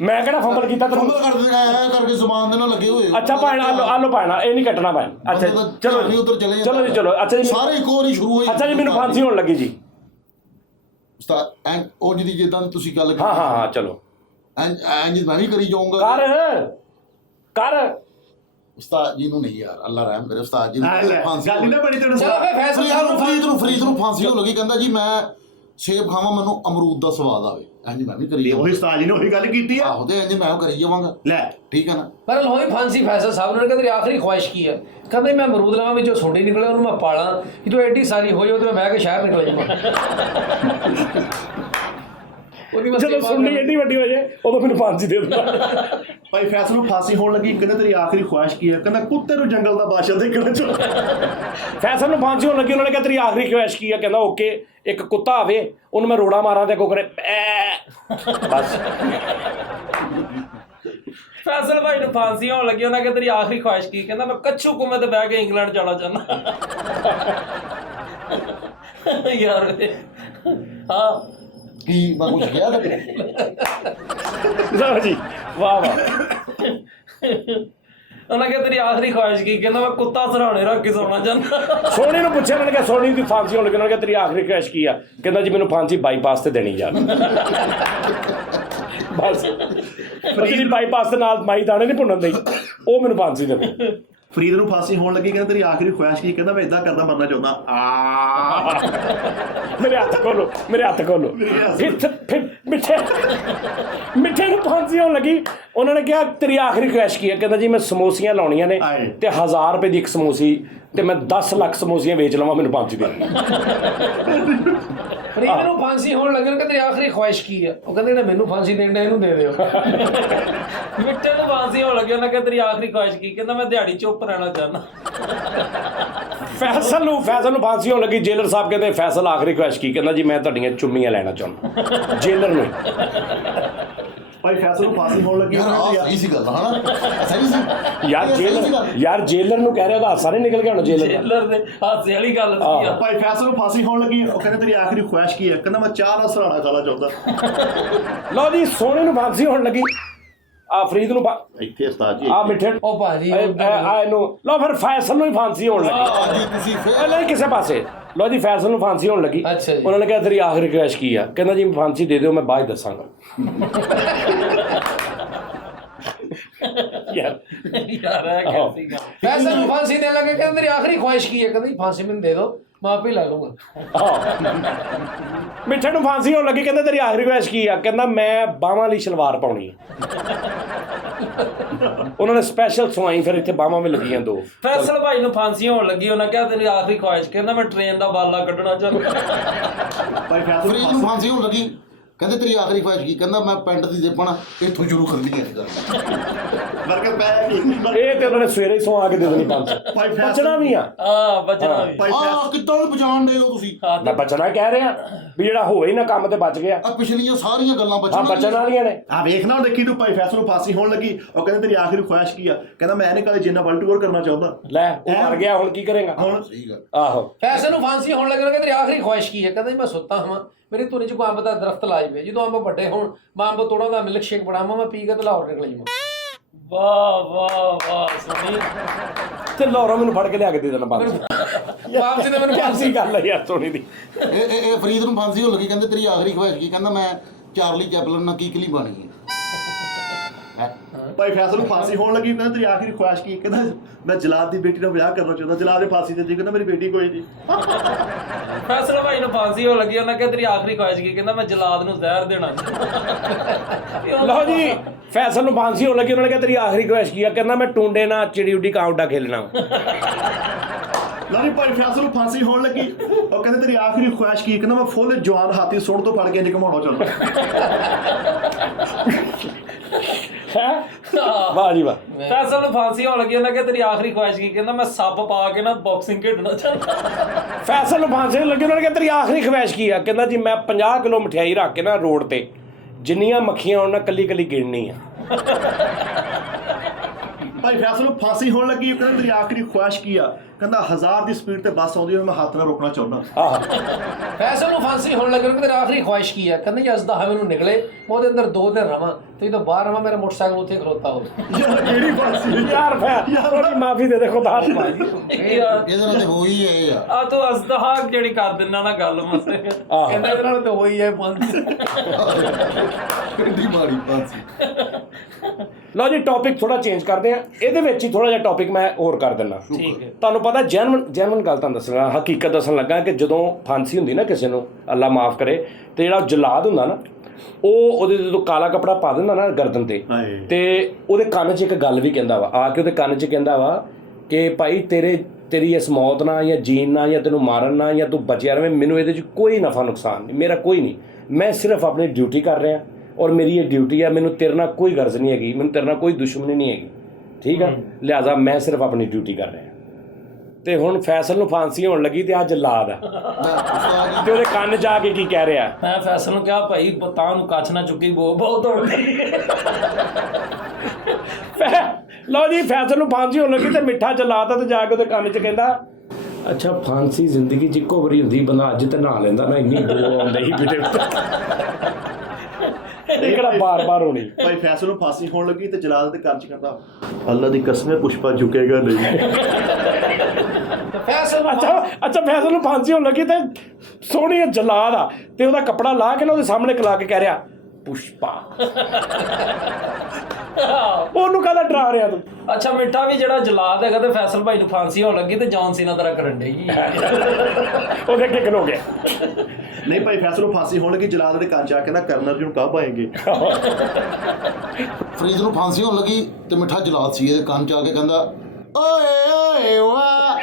ਮੈਂ ਕਿਹੜਾ ਫੰਬਲ ਕੀਤਾ ਤੈਨੂੰ? ਫੰਬਲ ਕਰਦੇ ਐ ਕਰਕੇ ਜ਼ੁਬਾਨ ਦੇ ਨਾਲ ਲੱਗੇ ਹੋਏ। ਅੱਛਾ ਭਾਣਾ ਆਲੋ ਭਾਣਾ, ਇਹ ਨਹੀਂ ਕੱਟਣਾ ਭਾਣ। ਅੱਛਾ ਚਲੋ ਉਧਰ ਚਲੇ ਜੀ ਚਲੋ। ਅੱਛਾ ਜੀ ਸਾਰੇ ਇੱਕ ਵਾਰੀ ਸ਼ੁਰੂ ਹੋਈ। ਅੱਛਾ ਜੀ ਮੈਨੂੰ ਫਾਂਸੀ ਹੋਣ ਲੱਗੀ ਜੀ। ਉਸਤਾਦ ਉਹ ਜਿਹਦੀ ਜਿੱਦਾਂ ਤੁਸੀਂ ਗੱਲ ਕੀਤੀ। ਹਾਂ ਚਲੋ ਇੰਜ ਮੈਂ ਵੀ ਕਰੀ ਜਾਊਂਗਾ। ਕਰ ਉਸਤਾਦ ਜੀ ਨੂੰ ਨਹੀਂ ਯਾਰ, ਅੱਲਾ ਰਹਿਮ ਕਰੇ। ਉਸਤਾਦ ਜੀ ਨੂੰ ਫਾਂਸੀ ਗੱਲ ਨਾ ਬਣੀ ਤੈਨੂੰ। ਚਲੋ ਫਿਰ ਫੈਸਲ ਸਾਹਿਬ ਨੂੰ ਫਰੀਦ ਨੂੰ ਫਾਂਸੀ ਹੋਣ ਲੱਗੀ, ਕਹਿੰਦਾ ਜੀ ਮੈਂ ਸੇਬ ਖਾਵਾਂ, ਮੈਨੂੰ ਅਮਰੂਦ ਦਾ ਸਵਾਦ ਆਵੇ। ਇੰਜ ਮੈਂ ਵੀ ਕਰੀ ਤੇ ਜਾਵਾਂ। ਉਹੀ ਉਸਤਾਦ ਜੀ ਨੇ ਉਹੀ ਗੱਲ ਕੀਤੀ ਆ। ਆਹੋ ਤੇ ਇੰਜ ਮੈਂ ਉਹ ਕਰੀ ਜਾਵਾਂਗਾ, ਲੈ ਠੀਕ ਹੈ ਨਾ। ਪਰ ਲੋਈ ਫਾਂਸੀ ਫੈਸਲ ਸਾਹਿਬ ਨੇ ਕਹਿੰਦੇ ਤੇਰੀ ਆਖਰੀ ਖੁਆਇਸ਼ ਕੀ ਹੈ? ਕਹਿੰਦੇ ਮੈਂ ਅਮਰੂਦ ਲਵਾਂ ਵਿੱਚੋਂ ਸੁੰਡੀ ਨਿਕਲੇ ਉਹਨੂੰ ਮੈਂ ਪਾਲਾਂ, ਜਦੋਂ ਐਡੀ ਸਾਰੀ ਹੋਈ ਉਹ ਤੇ ਮੈਂ ਬਹਿ ਕੇ ਸ਼ਹਿਰ ਨਿਕਲ ਜਾਵਾਂ। ਉਹਦੀ ਬਸ ਜਦੋਂ ਸੁਣਨੀ ਐਡੀ ਵੱਡੀ ਹੋ ਜਾਏ ਉਦੋਂ ਮੈਨੂੰ ਫਾਂਸੀ ਦੇ ਦਿੰਦਾ। ਭਾਈ ਫੈਸਲ ਨੂੰ ਫਾਂਸੀ ਹੋਣ ਲੱਗੀ, ਕਹਿੰਦਾ ਤੇਰੀ ਆਖਰੀ ਖੁਆਇਸ਼ ਕੀ ਹੈ? ਕਹਿੰਦਾ ਕੁੱਤੇ ਨੂੰ ਜੰਗਲ ਦਾ ਬਾਦਸ਼ਾਹ ਦੇਖਣਾ ਚਾਹੁੰਦਾ। ਫੈਸਲ ਨੂੰ ਫਾਂਸੀ ਹੋਣ ਲੱਗੀ, ਉਹਨਾਂ ਨੇ ਕਿਹਾ ਤੇਰੀ ਆਖਰੀ ਖੁਆਇਸ਼ ਕੀ ਆ? ਕਹਿੰਦਾ ਓਕੇ, ਇੱਕ ਕੁੱਤਾ ਆਵੇ ਉਹਨੂੰ ਮੈਂ ਰੋੜਾ ਮਾਰਾਂ ਤੇ ਅੱਗੋਂ ਕਰੇ ਬਸ। ਫੈਸਲ ਭਾਈ ਨੂੰ ਫਾਂਸੀ ਹੋਣ ਲੱਗੀ, ਉਹਨਾਂ ਕਿਹਾ ਤੇਰੀ ਆਖਰੀ ਖੁਆਇਸ਼ ਕੀ? ਕਹਿੰਦਾ ਮੈਂ ਕੱਛੂ ਕੁੰਮੇ ਤੇ ਬਹਿ ਕੇ ਇੰਗਲੈਂਡ ਜਾਣਾ ਚਾਹੁੰਦਾ। ਯਾਰ ਹਾਂ ਕੀ ਮੈਂ ਕੁਝ ਕਿਹਾ ਤਾਂ ਲਓ ਜੀ, ਵਾਹ ਵਾਹ। ਉਹਨਾਂ ਕਿਹਾ ਤੇਰੀ ਆਖਰੀ ਖੁਆਇਸ਼ ਕੀ? ਕਹਿੰਦਾ ਮੈਂ ਕੁੱਤਾ ਸਰਾਣੇ ਰੱਖ ਕੇ ਸੌਣਾ ਚਾਹੁੰਦਾ। ਸੋਨੀ ਨੂੰ ਪੁੱਛਿਆ, ਉਹਨਾਂ ਨੇ ਕਿਹਾ ਸੋਨੀ ਦੀ ਫਾਂਸੀ ਹੋਣ ਲੱਗੀ, ਉਹਨਾਂ ਨੇ ਕਿਹਾ ਤੇਰੀ ਆਖਰੀ ਖੁਆਇਸ਼ ਕੀ ਆ? ਕਹਿੰਦਾ ਜੀ ਮੈਨੂੰ ਫਾਂਸੀ ਬਾਈਪਾਸ ਤੇ ਦੇਣੀ ਯਾਰ। ਬਸ ਉਹ ਜਿਹੜੀ ਬਾਈਪਾਸ ਦੇ ਨਾਲ ਮਾਈ ਦਾਣੇ ਨਹੀਂ ਭੁੰਨਣ ਦੇਈ, ਉਹ ਮੈਨੂੰ ਫਾਂਸੀ ਦੇ। ਫਰੀਦ ਨੂੰ ਫਾਂਸੀ ਹੋਣ ਲੱਗੀ, ਕਹਿੰਦਾ ਤੇਰੀ ਆਖਰੀ ਖੁਆਇਸ਼ ਕੀ? ਕਹਿੰਦਾ ਮੈਂ ਇਦਾਂ ਕਰਦਾ ਮਰਨਾ ਚਾਹੁੰਦਾ। ਮੇਰੇ ਹੱਥ ਖੋਲੋ, ਮੇਰੇ ਹੱਥ ਖੋਲੋ। ਫਿਰ ਮਿੱਠੇ ਨੂੰ ਫਾਂਸੀ ਹੋਣ ਲੱਗੀ, ਉਹਨਾਂ ਨੇ ਕਿਹਾ ਤੇਰੀ ਆਖਰੀ ਖੁਆਇਸ਼ ਕੀ ਹੈ? ਕਹਿੰਦਾ ਜੀ ਮੈਂ ਸਮੋਸੀਆਂ ਲਾਉਣੀਆਂ ਨੇ ਆਏ। ਤੇ 1000 ਰੁਪਏ ਦੀ ਇੱਕ ਸਮੋਸੀ, ਤੇ ਮੈਂ 10 ਲੱਖ ਸਮੋਸੀਆਂ ਵੇਚ ਲਵਾਂ, ਮੈਨੂੰ ਫਾਂਸੀ ਦੇ। ਫਰੀਦ ਨੂੰ ਫਾਂਸੀ ਹੋਣ ਲੱਗੇ, ਕਹਿੰਦੇ ਤੇਰੀ ਆਖਰੀ ਖੁਆਇਸ਼ ਕੀ ਹੈ? ਉਹ ਕਹਿੰਦੇ ਮੈਨੂੰ ਫਾਂਸੀ ਦੇਣ ਦਾ ਇਹਨੂੰ ਦੇ ਦਿਓ। ਮਿੱਟੇ ਨੂੰ ਫਾਂਸੀ ਹੋਣ ਲੱਗੀ, ਉਹਨਾਂ ਕਿਹਾ ਤੇਰੀ ਆਖਰੀ ਖੁਆਇਸ਼ ਕੀ? ਕਹਿੰਦਾ ਮੈਂ ਦਿਹਾੜੀ ਚੁੱਪ ਰਹਿਣਾ ਚਾਹੁੰਦਾ। ਫੈਸਲ ਨੂੰ ਫਾਂਸੀ ਹੋਣ ਲੱਗੀ, ਜੇਲਰ ਸਾਹਿਬ ਕਹਿੰਦੇ ਫੈਸਲ ਆਖਰੀ ਖੁਆਇਸ਼ ਕੀ? ਕਹਿੰਦਾ ਜੀ ਮੈਂ ਤੁਹਾਡੀਆਂ ਚੁੰਮੀਆਂ ਲੈਣਾ ਚਾਹੁੰਦਾ। ਜੇਲਰ ਨੂੰ ਭਾਈ ਫੈਸਲ ਨੂੰ ਫਾਂਸੀ ਹੋਣ ਲੱਗੀ, ਯਾਰ ਉਹਨਾਂ ਨੇ ਆਹ ਸਹੀ ਸੀ ਗੱਲ ਹਨਾ, ਸਹੀ ਸੀ ਯਾਰ ਜੇਲਰ ਨੂੰ ਕਹਿ ਰਿਹਾ, ਉਹਦਾ ਹਾਸਾ ਨਹੀਂ ਨਿਕਲ ਗਿਆ ਹੁਣ ਜੇਲਰ ਦਾ। ਜੇਲਰ ਦੇ ਹਾਸੇ ਵਾਲੀ ਗੱਲ ਸੀ ਯਾਰ। ਭਾਈ ਫੈਸਲ ਨੂੰ ਫਾਂਸੀ ਹੋਣ ਲੱਗੀ, ਉਹ ਕਹਿੰਦੇ ਤੇਰੀ ਆਖਰੀ ਖੁਆਇਸ਼ ਕੀ ਹੈ? ਕਹਿੰਦਾ ਮੈਂ ਚਾਹ ਨਾਲ ਸਰਾਣਾ ਖਾਣਾ ਚਾਹੁੰਦਾ। ਲਓ ਜੀ, ਸੋਨੇ ਨੂੰ ਫਾਂਸੀ ਹੋਣ ਲੱਗੀ, ਆ ਫਰੀਦ ਨੂੰ ਇੱਥੇ ਉਸਤਾਦ ਜੀ ਆ ਮਿੱਠੇ ਉਹ ਭਾਜੀ ਇਹਨੂੰ ਲਓ, ਫਿਰ ਫੈਸਲ ਨੂੰ ਹੀ ਫਾਂਸੀ ਹੋਣ ਲੱਗੀ। ਆਹ ਜੀ ਤੁਸੀਂ ਫਿਰ ਨਹੀਂ ਕਿਸੇ ਪਾਸੇ। ਲਓ ਜੀ, ਫੈਸਲ ਨੂੰ ਫਾਂਸੀ ਹੋਣ ਲੱਗੀ, ਅੱਛਾ ਜੀ। ਉਹਨਾਂ ਨੇ ਕਿਹਾ ਤੇਰੀ ਆਖਰੀ ਖੁਆਇਸ਼ ਕੀ ਆ? ਕਹਿੰਦਾ ਜੀ ਫਾਂਸੀ ਦੇ ਦਿਓ, ਮੈਂ ਬਾਅਦ 'ਚ ਦੱਸਾਂਗਾ। ਯਾਰ ਯਾਰ ਇਹ ਕੈਸੀ ਗੱਲ। ਫੈਸਲ ਨੂੰ ਫਾਂਸੀ ਦੇਣ ਲੱਗੇ, ਕਹਿੰਦੇ ਮੇਰੀ ਆਖਰੀ ਖੁਆਇਸ਼ ਕੀ ਹੈ? ਕਹਿੰਦੇ ਫਾਂਸੀ ਮੈਨੂੰ ਦੇ ਦਿਓ, ਮੈਂ ਆਪੇ ਲਾ ਲੂੰਗਾ। ਮਿੱਠੇ ਨੂੰ ਫਾਂਸੀ ਹੋਣ ਲੱਗੀ, ਕਹਿੰਦਾ ਤੇਰੀ ਆਖਰੀ ਖੁਆਇਸ਼ ਕੀ ਆ? ਕਹਿੰਦਾ ਮੈਂ ਬਾਹਾਂ ਵਾਲੀ ਸਲਵਾਰ ਪਾਉਣੀ ਆ। ਉਹਨਾਂ ਨੇ ਸਪੈਸ਼ਲ ਸਵਾਈ, ਫਿਰ ਇੱਥੇ ਬਾਹਾਂ ਵੀ ਲੱਗੀਆਂ 2। ਫੈਸਲ ਭਾਈ ਨੂੰ ਫਾਂਸੀ ਹੋਣ ਲੱਗੀ, ਉਹਨਾਂ ਕਿਹਾ ਤੇਰੀ ਆਖਰੀ ਖੁਆਇਸ਼? ਕਹਿੰਦਾ ਮੈਂ ਟ੍ਰੇਨ ਦਾ ਬਾਲਾ ਕੱਢਣਾ ਚਾਹੁੰਦਾ। ਭਾਈ ਫੈਸਲ ਫਰੀਦ ਨੂੰ ਫਾਂਸੀ ਹੋਣ ਲੱਗੀ, ਕਹਿੰਦੇ ਤੇਰੀ ਆਖਰੀ ਖੁਆਇਸ਼ ਕੀ? ਕਹਿੰਦਾ ਮੈਂ ਪੈਂਟ ਦੀ ਜੇਬਾਂ ਇੱਥੋਂ ਸ਼ੁਰੂ ਕਰਨੀ ਹੈ ਗੱਲ। ਬਰਕਤ ਪੈ ਗਈ। ਇਹ ਤੇ ਉਹਨਾਂ ਨੇ ਸਵੇਰੇ ਸਵਾ ਕੇ ਦੇ ਦੇਣੀ ਫਾਂਸੀ। ਭਾਈ ਫੈਸਲ ਬਚਣਾ ਵੀ ਆ। ਹਾਂ ਬਚਣਾ ਵੀ। ਭਾਈ ਆਹ ਕਿੱਦਾਂ ਨੂੰ ਪਛਾਣ ਦੇ ਹੋ ਤੁਸੀਂ? ਮੈਂ ਬਚਣਾ ਕਹਿ ਰਿਹਾ ਵੀ ਜਿਹੜਾ ਹੋਵੇ ਹੀ ਨਾ ਕੰਮ ਤੇ ਬਚ ਗਿਆ। ਆ ਪਿਛਲੀਆਂ ਸਾਰੀਆਂ ਗੱਲਾਂ ਹਾਂ, ਬਚਣ ਵਾਲੀਆਂ ਨੇ। ਆ ਵੇਖਣਾ ਹੁਣ, ਦੇਖੀ ਤੂੰ ਭਾਈ ਫੈਸਲ ਨੂੰ ਫਾਂਸੀ ਹੋਣ ਲੱਗੀ, ਉਹ ਕਹਿੰਦੇ ਤੇਰੀ ਆਖਰੀ ਖੁਆਇਸ਼ ਕੀ ਆ? ਕਹਿੰਦਾ ਮੈਂ ਇਹਨੇ ਕਾਲੇ ਜਿੰਨਾ ਵਰਲਡ ਟੂਰ ਕਰਨਾ ਚਾਹੁੰਦਾ। ਲੈ ਉਹ ਮਰ ਗਿਆ, ਹੁਣ ਕੀ ਕਰੇਗਾ? ਹੁਣ ਸਹੀ ਗੱਲ। ਆਹੋ, ਫੈਸਲ ਨੂੰ ਫਾਂਸੀ ਹੋਣ ਲੱਗੇ, ਕਹਿੰਦੇ ਤੇਰੀ ਆਖਰੀ ਖੁਆਇਸ਼ ਕੀ ਹੈ? ਕਹਿੰਦਾ ਜੀ ਮੈਂ ਸੁੱਤਾ ਹਾਂ, ਮੇਰੀ ਧੁਨੀ 'ਚ ਕੋਈ ਅੰਬ ਦਾ ਦਰਖਤ ਲਾਈ ਪਿਆ, ਜਦੋਂ ਅੰਬ ਵੱਡੇ ਹੋਣ ਮੈਂ ਅੰਬ ਤੋੜਾਂ ਦਾ ਮਿਲਕ ਸ਼ੇਕ ਬਣਾਵਾਂ, ਮੈਂ ਪੀ ਕੇ ਤੇ ਲਾਹੌਰ ਨਿਕਲ ਜਾਵਾਂ। ਵਾਹ ਵਾਹ ਵਾਹ ਸੁਣੀ। ਤੇ ਲੋਰਾ ਮੈਨੂੰ ਫੜ ਕੇ ਲਿਆ ਕੇ ਦੇ ਦੇਣਾ ਫਾਂਸੀ। ਵਾਪਸੀ ਨੇ ਮੈਨੂੰ ਐਸੀ ਗੱਲ ਹੈ ਯਾਰ ਸੋਨੀ ਦੀ। ਇਹ ਫਰੀਦ ਨੂੰ ਫਾਂਸੀ ਹੋਣ ਲੱਗੀ, ਕਹਿੰਦੇ ਤੇਰੀ ਆਖਰੀ ਖੁਆਇਸ਼ ਕੀ? ਕਹਿੰਦਾ ਮੈਂ ਚਾਰਲੀ ਚੈਪਲਨ ਨਾਲ ਕੀਕਲੀ ਬਣ ਗਈ। ਭਾਈ ਫੈਸਲ ਨੂੰ ਫਾਂਸੀ ਹੋਣ ਲੱਗੀ, ਕਹਿੰਦਾ ਤੇਰੀ ਆਖਰੀ ਖੁਆਇਸ਼ ਕੀ? ਕਹਿੰਦਾ ਮੈਂ ਜਲਾਦ ਦੀ ਬੇਟੀ ਨਾਲ ਵਿਆਹ ਕਰਨਾ ਚਾਹੁੰਦਾ। ਜਲਾਦ ਨੇ ਫਾਂਸੀ ਦੇ ਦਿੱਤੀ, ਕਹਿੰਦਾ ਮੇਰੀ ਬੇਟੀ ਕੋਈ ਨਹੀਂ। ਫੈਸਲ ਭਾਈ ਨੂੰ ਫਾਂਸੀ ਹੋਣ ਲੱਗੀ, ਉਹਨਾਂ ਕਿਹਾ ਤੇਰੀ ਆਖਰੀ ਖੁਆਇਸ਼ ਕੀ? ਕਹਿੰਦਾ ਮੈਂ ਜਲਾਦ ਨੂੰ ਜ਼ਹਿਰ ਦੇਣਾ। ਲਓ ਜੀ, ਫੈਸਲ ਨੂੰ ਫਾਂਸੀ ਹੋਣ ਲੱਗੀ, ਉਹਨਾਂ ਨੇ ਕਿਹਾ ਤੇਰੀ ਆਖਰੀ ਖੁਆਇਸ਼ ਕੀ ਆ? ਕਹਿੰਦਾ ਮੈਂ ਟੁੰਡੇ ਨਾਲ ਚਿੜੀ ਉੱਡੀ ਕਾਉਂਡਾ ਖੇਲਣਾ। ਨਹੀਂ ਭਾਈ ਫੈਸਲ ਨੂੰ ਫਾਂਸੀ ਹੋਣ ਲੱਗੀ, ਉਹ ਕਹਿੰਦੇ ਤੇਰੀ ਆਖਰੀ ਖੁਆਇਸ਼ ਕੀ? ਕਹਿੰਦਾ ਮੈਂ ਫੁੱਲ ਜਵਾਨ ਹਾਥੀ ਸੁਣ ਤੋਂ ਫੜ ਕੇ ਇੰਜ ਘਮਾਉਣਾ ਚਾਹੁੰਦਾ। ਹੈ ਵਾਹ ਜੀ ਵਾਹ। ਫੈਸਲ ਨੂੰ ਫਾਂਸੀ ਹੋਣ ਲੱਗੀ, ਉਹਨਾਂ ਕਿਹਾ ਤੇਰੀ ਆਖਰੀ ਖੁਆਇਸ਼ ਕੀ? ਕਹਿੰਦਾ ਮੈਂ ਸੱਪ ਪਾ ਕੇ ਨਾ ਬਾਕਸਿੰਗ ਖੇਡਣਾ ਚਾਹੁੰਦਾ। ਫੈਸਲ ਨੂੰ ਫਾਂਸੀ ਲੱਗੀ, ਉਹਨਾਂ ਨੇ ਕਿਹਾ ਤੇਰੀ ਆਖਰੀ ਖੁਆਇਸ਼ ਕੀ ਆ? ਕਹਿੰਦਾ ਜੀ ਮੈਂ 50 ਕਿਲੋ ਮਠਿਆਈ ਰੱਖ ਕੇ ਨਾ ਰੋਡ ਤੇ ਜਿੰਨੀਆਂ ਮੱਖੀਆਂ ਉਹਨਾਂ ਕੱਲੀ ਕੱਲੀ ਗਿਣਨੀ ਆ। ਭਾਈ ਫੈਸਲ ਨੂੰ ਫਾਂਸੀ ਹੋਣ ਲੱਗੀ, ਉਹ ਕਹਿੰਦਾ ਤੇਰੀ ਆਖਰੀ ਖੁਆਇਸ਼ ਕੀ ਆ? ਕਹਿੰਦਾ 1000 ਦੀ ਸਪੀਡ ਤੇ ਬੱਸ ਆਉਂਦੀ ਹੋਵੇ ਮੈਂ ਹੱਥ ਨਾਲ ਰੋਕਣਾ ਚਾਹੁੰਦਾ। ਆਹ ਫੈਸਲ ਨੂੰ ਫਾਂਸੀ ਹੋਣ ਲੱਗੇ, ਕਹਿੰਦੇ ਤੇਰੀ ਆਖਰੀ ਖੁਆਇਸ਼ ਕੀ ਹੈ? ਕਹਿੰਦੇ ਜੀ ਅਸਦਾ ਹਵੇ ਨੂੰ ਨਿਕਲੇ, ਮੈਂ ਉਹਦੇ ਅੰਦਰ 2 ਦਿਨ ਰਵਾਂ, ਤੇ ਜਦੋਂ ਬਾਹਰ ਰਵਾਂ ਮੇਰਾ ਮੋਟਰਸਾਈਕਲ ਉੱਥੇ ਖਲੋਤਾ ਹੋਵੇ। ਯਾਰ ਕਿਹੜੀ ਫਾਂਸੀ? ਯਾਰ ਥੋੜੀ ਮਾਫੀ ਦੇ ਦੇ ਖੁਦਾ। ਯਾਰ ਇਹਦੇ ਨਾਲ ਤੇ ਹੋ ਹੀ ਇਹ ਆ। ਆ ਤੂੰ ਅਸਦਾ ਜਿਹੜੀ ਕਰ ਦਿੰਦਾ ਨਾ ਗੱਲ ਮਸੇ। ਆਹੋ ਕਹਿੰਦੇ ਇਹਦੇ ਨਾਲ ਤਾਂ ਹੋਈ ਹੈ ਫਾਂਸੀ। ਕਿੰਨੀ ਮਾੜੀ ਫਾਂਸੀ। ਲਓ ਜੀ, ਟੌਪਿਕ ਥੋੜਾ ਚੇਂਜ ਕਰਦੇ ਆ। ਇਹਦੇ ਵਿੱਚ ਹੀ ਥੋੜਾ ਜਿਹਾ ਟੌਪਿਕ ਮੈਂ ਹੋਰ ਕਰ ਦਿੰਦਾ। ਠੀਕ ਹੈ। ਤੁਹਾਨੂੰ ਪਤਾ ਜੈਨੂਇਨ ਗੱਲ ਤੁਹਾਨੂੰ ਦੱਸਣਾ, ਹਕੀਕਤ ਦੱਸਣ ਲੱਗਾ ਕਿ ਜਦੋਂ ਫਾਂਸੀ ਹੁੰਦੀ ਨਾ ਕਿਸੇ ਨੂੰ, ਅੱਲਾ ਮਾਫ ਕਰੇ, ਤੇ ਜਿਹੜਾ ਜਲਾਦ ਹੁੰਦਾ ਨਾ, ਉਹ ਉਹਦੇ ਜਦੋਂ ਕਾਲਾ ਕੱਪੜਾ ਪਾ ਦਿੰਦਾ ਨਾ ਗਰਦਨ ਤੇ ਹਾਏ। ਤੇ ਉਹਦੇ ਕੰਨ 'ਚ ਇੱਕ ਗੱਲ ਵੀ ਕਹਿੰਦਾ ਵਾ, ਆ ਕੇ ਉਹਦੇ ਕੰਨ 'ਚ ਕਹਿੰਦਾ ਵਾ ਕਿ ਭਾਈ ਤੇਰੀ ਇਸ ਮੌਤ ਨਾਲ ਜਾਂ ਜੀਣ ਨਾਲ ਜਾਂ ਤੈਨੂੰ ਮਾਰਨ ਨਾਲ ਜਾਂ ਤੂੰ ਬਚਿਆ ਰਵੇਂ, ਮੈਨੂੰ ਇਹਦੇ 'ਚ ਕੋਈ ਨਫਾ ਨੁਕਸਾਨ ਨਹੀਂ, ਮੇਰਾ ਕੋਈ ਨਹੀਂ, ਮੈਂ ਸਿਰਫ ਆਪਣੀ ਡਿਊਟੀ ਕਰ ਰਿਹਾ ਔਰ ਮੇਰੀ ਇਹ ਡਿਊਟੀ ਆ, ਮੈਨੂੰ ਤੇਰੇ ਨਾਲ ਕੋਈ ਗਰਜ਼ ਨਹੀਂ ਹੈਗੀ, ਮੈਨੂੰ ਤੇਰੇ ਨਾਲ ਕੋਈ ਦੁਸ਼ਮਣੀ ਨਹੀਂ ਹੈਗੀ, ਠੀਕ ਆ, ਲਿਹਾਜ਼ਾ ਮੈਂ ਸਿਰਫ ਆਪਣੀ ਡਿਊਟੀ ਕਰ ਰਿਹਾ। ਤੇ ਹੁਣ ਫੈਸਲ ਨੂੰ ਫਾਂਸੀ ਹੋਣ ਲੱਗੀ ਤੇ ਅੱਜ ਜਲਾਦ ਆ ਤੇ ਉਹਦੇ ਕੰਨ 'ਚ ਆ ਕੇ ਕੀ ਕਹਿ ਰਿਹਾ? ਮੈਂ ਫੈਸਲ ਨੂੰ ਕਿਹਾ ਭਾਈ ਤਾਂ ਨੂੰ ਕੱਛ ਨਾ ਚੁੱਕੀ ਬਹੁਤ ਦੌੜਦੀ। ਲਓ ਜੀ, ਫੈਸਲ ਨੂੰ ਫਾਂਸੀ ਹੋਣ ਲੱਗੀ ਤੇ ਮਿੱਠਾ ਜਲਾਦ ਤੇ ਜਾ ਕੇ ਉਹਦੇ ਕੰਨ 'ਚ ਕਹਿੰਦਾ, ਅੱਛਾ ਫਾਂਸੀ ਜ਼ਿੰਦਗੀ 'ਚ ਇੱਕੋ ਵਾਰੀ ਹੁੰਦੀ, ਬੰਦਾ ਅੱਜ ਤੇ ਨਹਾ ਲੈਂਦਾ ਨਾ, ਇੰਨੀ ਬੋ ਆਉਂਦੀ ਸੀ ਕਿਤੇ ਇਹ ਕਿਹੜਾ ਬਾਰ-ਬਾਰ ਹੋਣੀ। ਭਾਈ ਫੈਸਲ ਨੂੰ ਫਾਂਸੀ ਹੋਣ ਲੱਗੀ ਤੇ ਜਲਾਦ ਦੇ ਕੰਨ 'ਚ ਕਹਿੰਦਾ, ਅੱਲਾ ਦੀ ਕਸਮ ਹੈ ਪੁਸ਼ਪਾ ਝੁਕੇਗਾ ਨਹੀਂ। ਫੈਸਲ ਅੱਛਾ ਫੈਸਲ ਨੂੰ ਫਾਂਸੀ ਹੋਣ ਲੱਗੀ ਤੇ ਸੋਹਣੀ ਜਲਾਦ ਆ ਤੇ ਉਹਦਾ ਕੱਪੜਾ ਲਾ ਕੇ ਨਾ ਉਹਦੇ ਸਾਹਮਣੇ ਲਾ ਕੇ ਕਹਿ ਰਿਹਾ, ਪੁਸ਼ਪਾ। ਉਹਨੂੰ ਕਾਹਦਾ ਡਰਾ ਰਿਹਾ ਤੂੰ? ਅੱਛਾ ਮਿੱਠਾ ਵੀ ਜਿਹੜਾ ਜਲਾਦ ਹੈਗਾ ਤੇ ਫੈਸਲ ਭਾਈ ਨੂੰ ਫਾਂਸੀ ਹੋਣ ਲੱਗੀ ਤੇ ਜੌਨ ਸੀਨਾ ਤਰ੍ਹਾਂ ਕਰਨ ਡਈ। ਉਹਦੇ ਅੱਗੇ ਖਲੋ ਗਿਆ। ਨਹੀਂ ਭਾਈ ਫੈਸਲ ਨੂੰ ਫਾਂਸੀ ਹੋਣ ਲੱਗੀ, ਜਲਾਦ ਦੇ ਕੰਨ 'ਚ ਆ ਕੇ ਨਾ ਕਰਨਲ ਜੀ ਨੂੰ ਕਹ ਪਾਏਂਗੇ। ਫਰੀਦ ਨੂੰ ਫਾਂਸੀ ਹੋਣ ਲੱਗੀ ਤੇ ਮਿੱਠਾ ਜਲਾਦ ਸੀ ਇਹਦੇ ਕੰਨ 'ਚ ਆ ਕੇ ਕਹਿੰਦਾ, ਓਏ ਓਏ ਵਾਹ।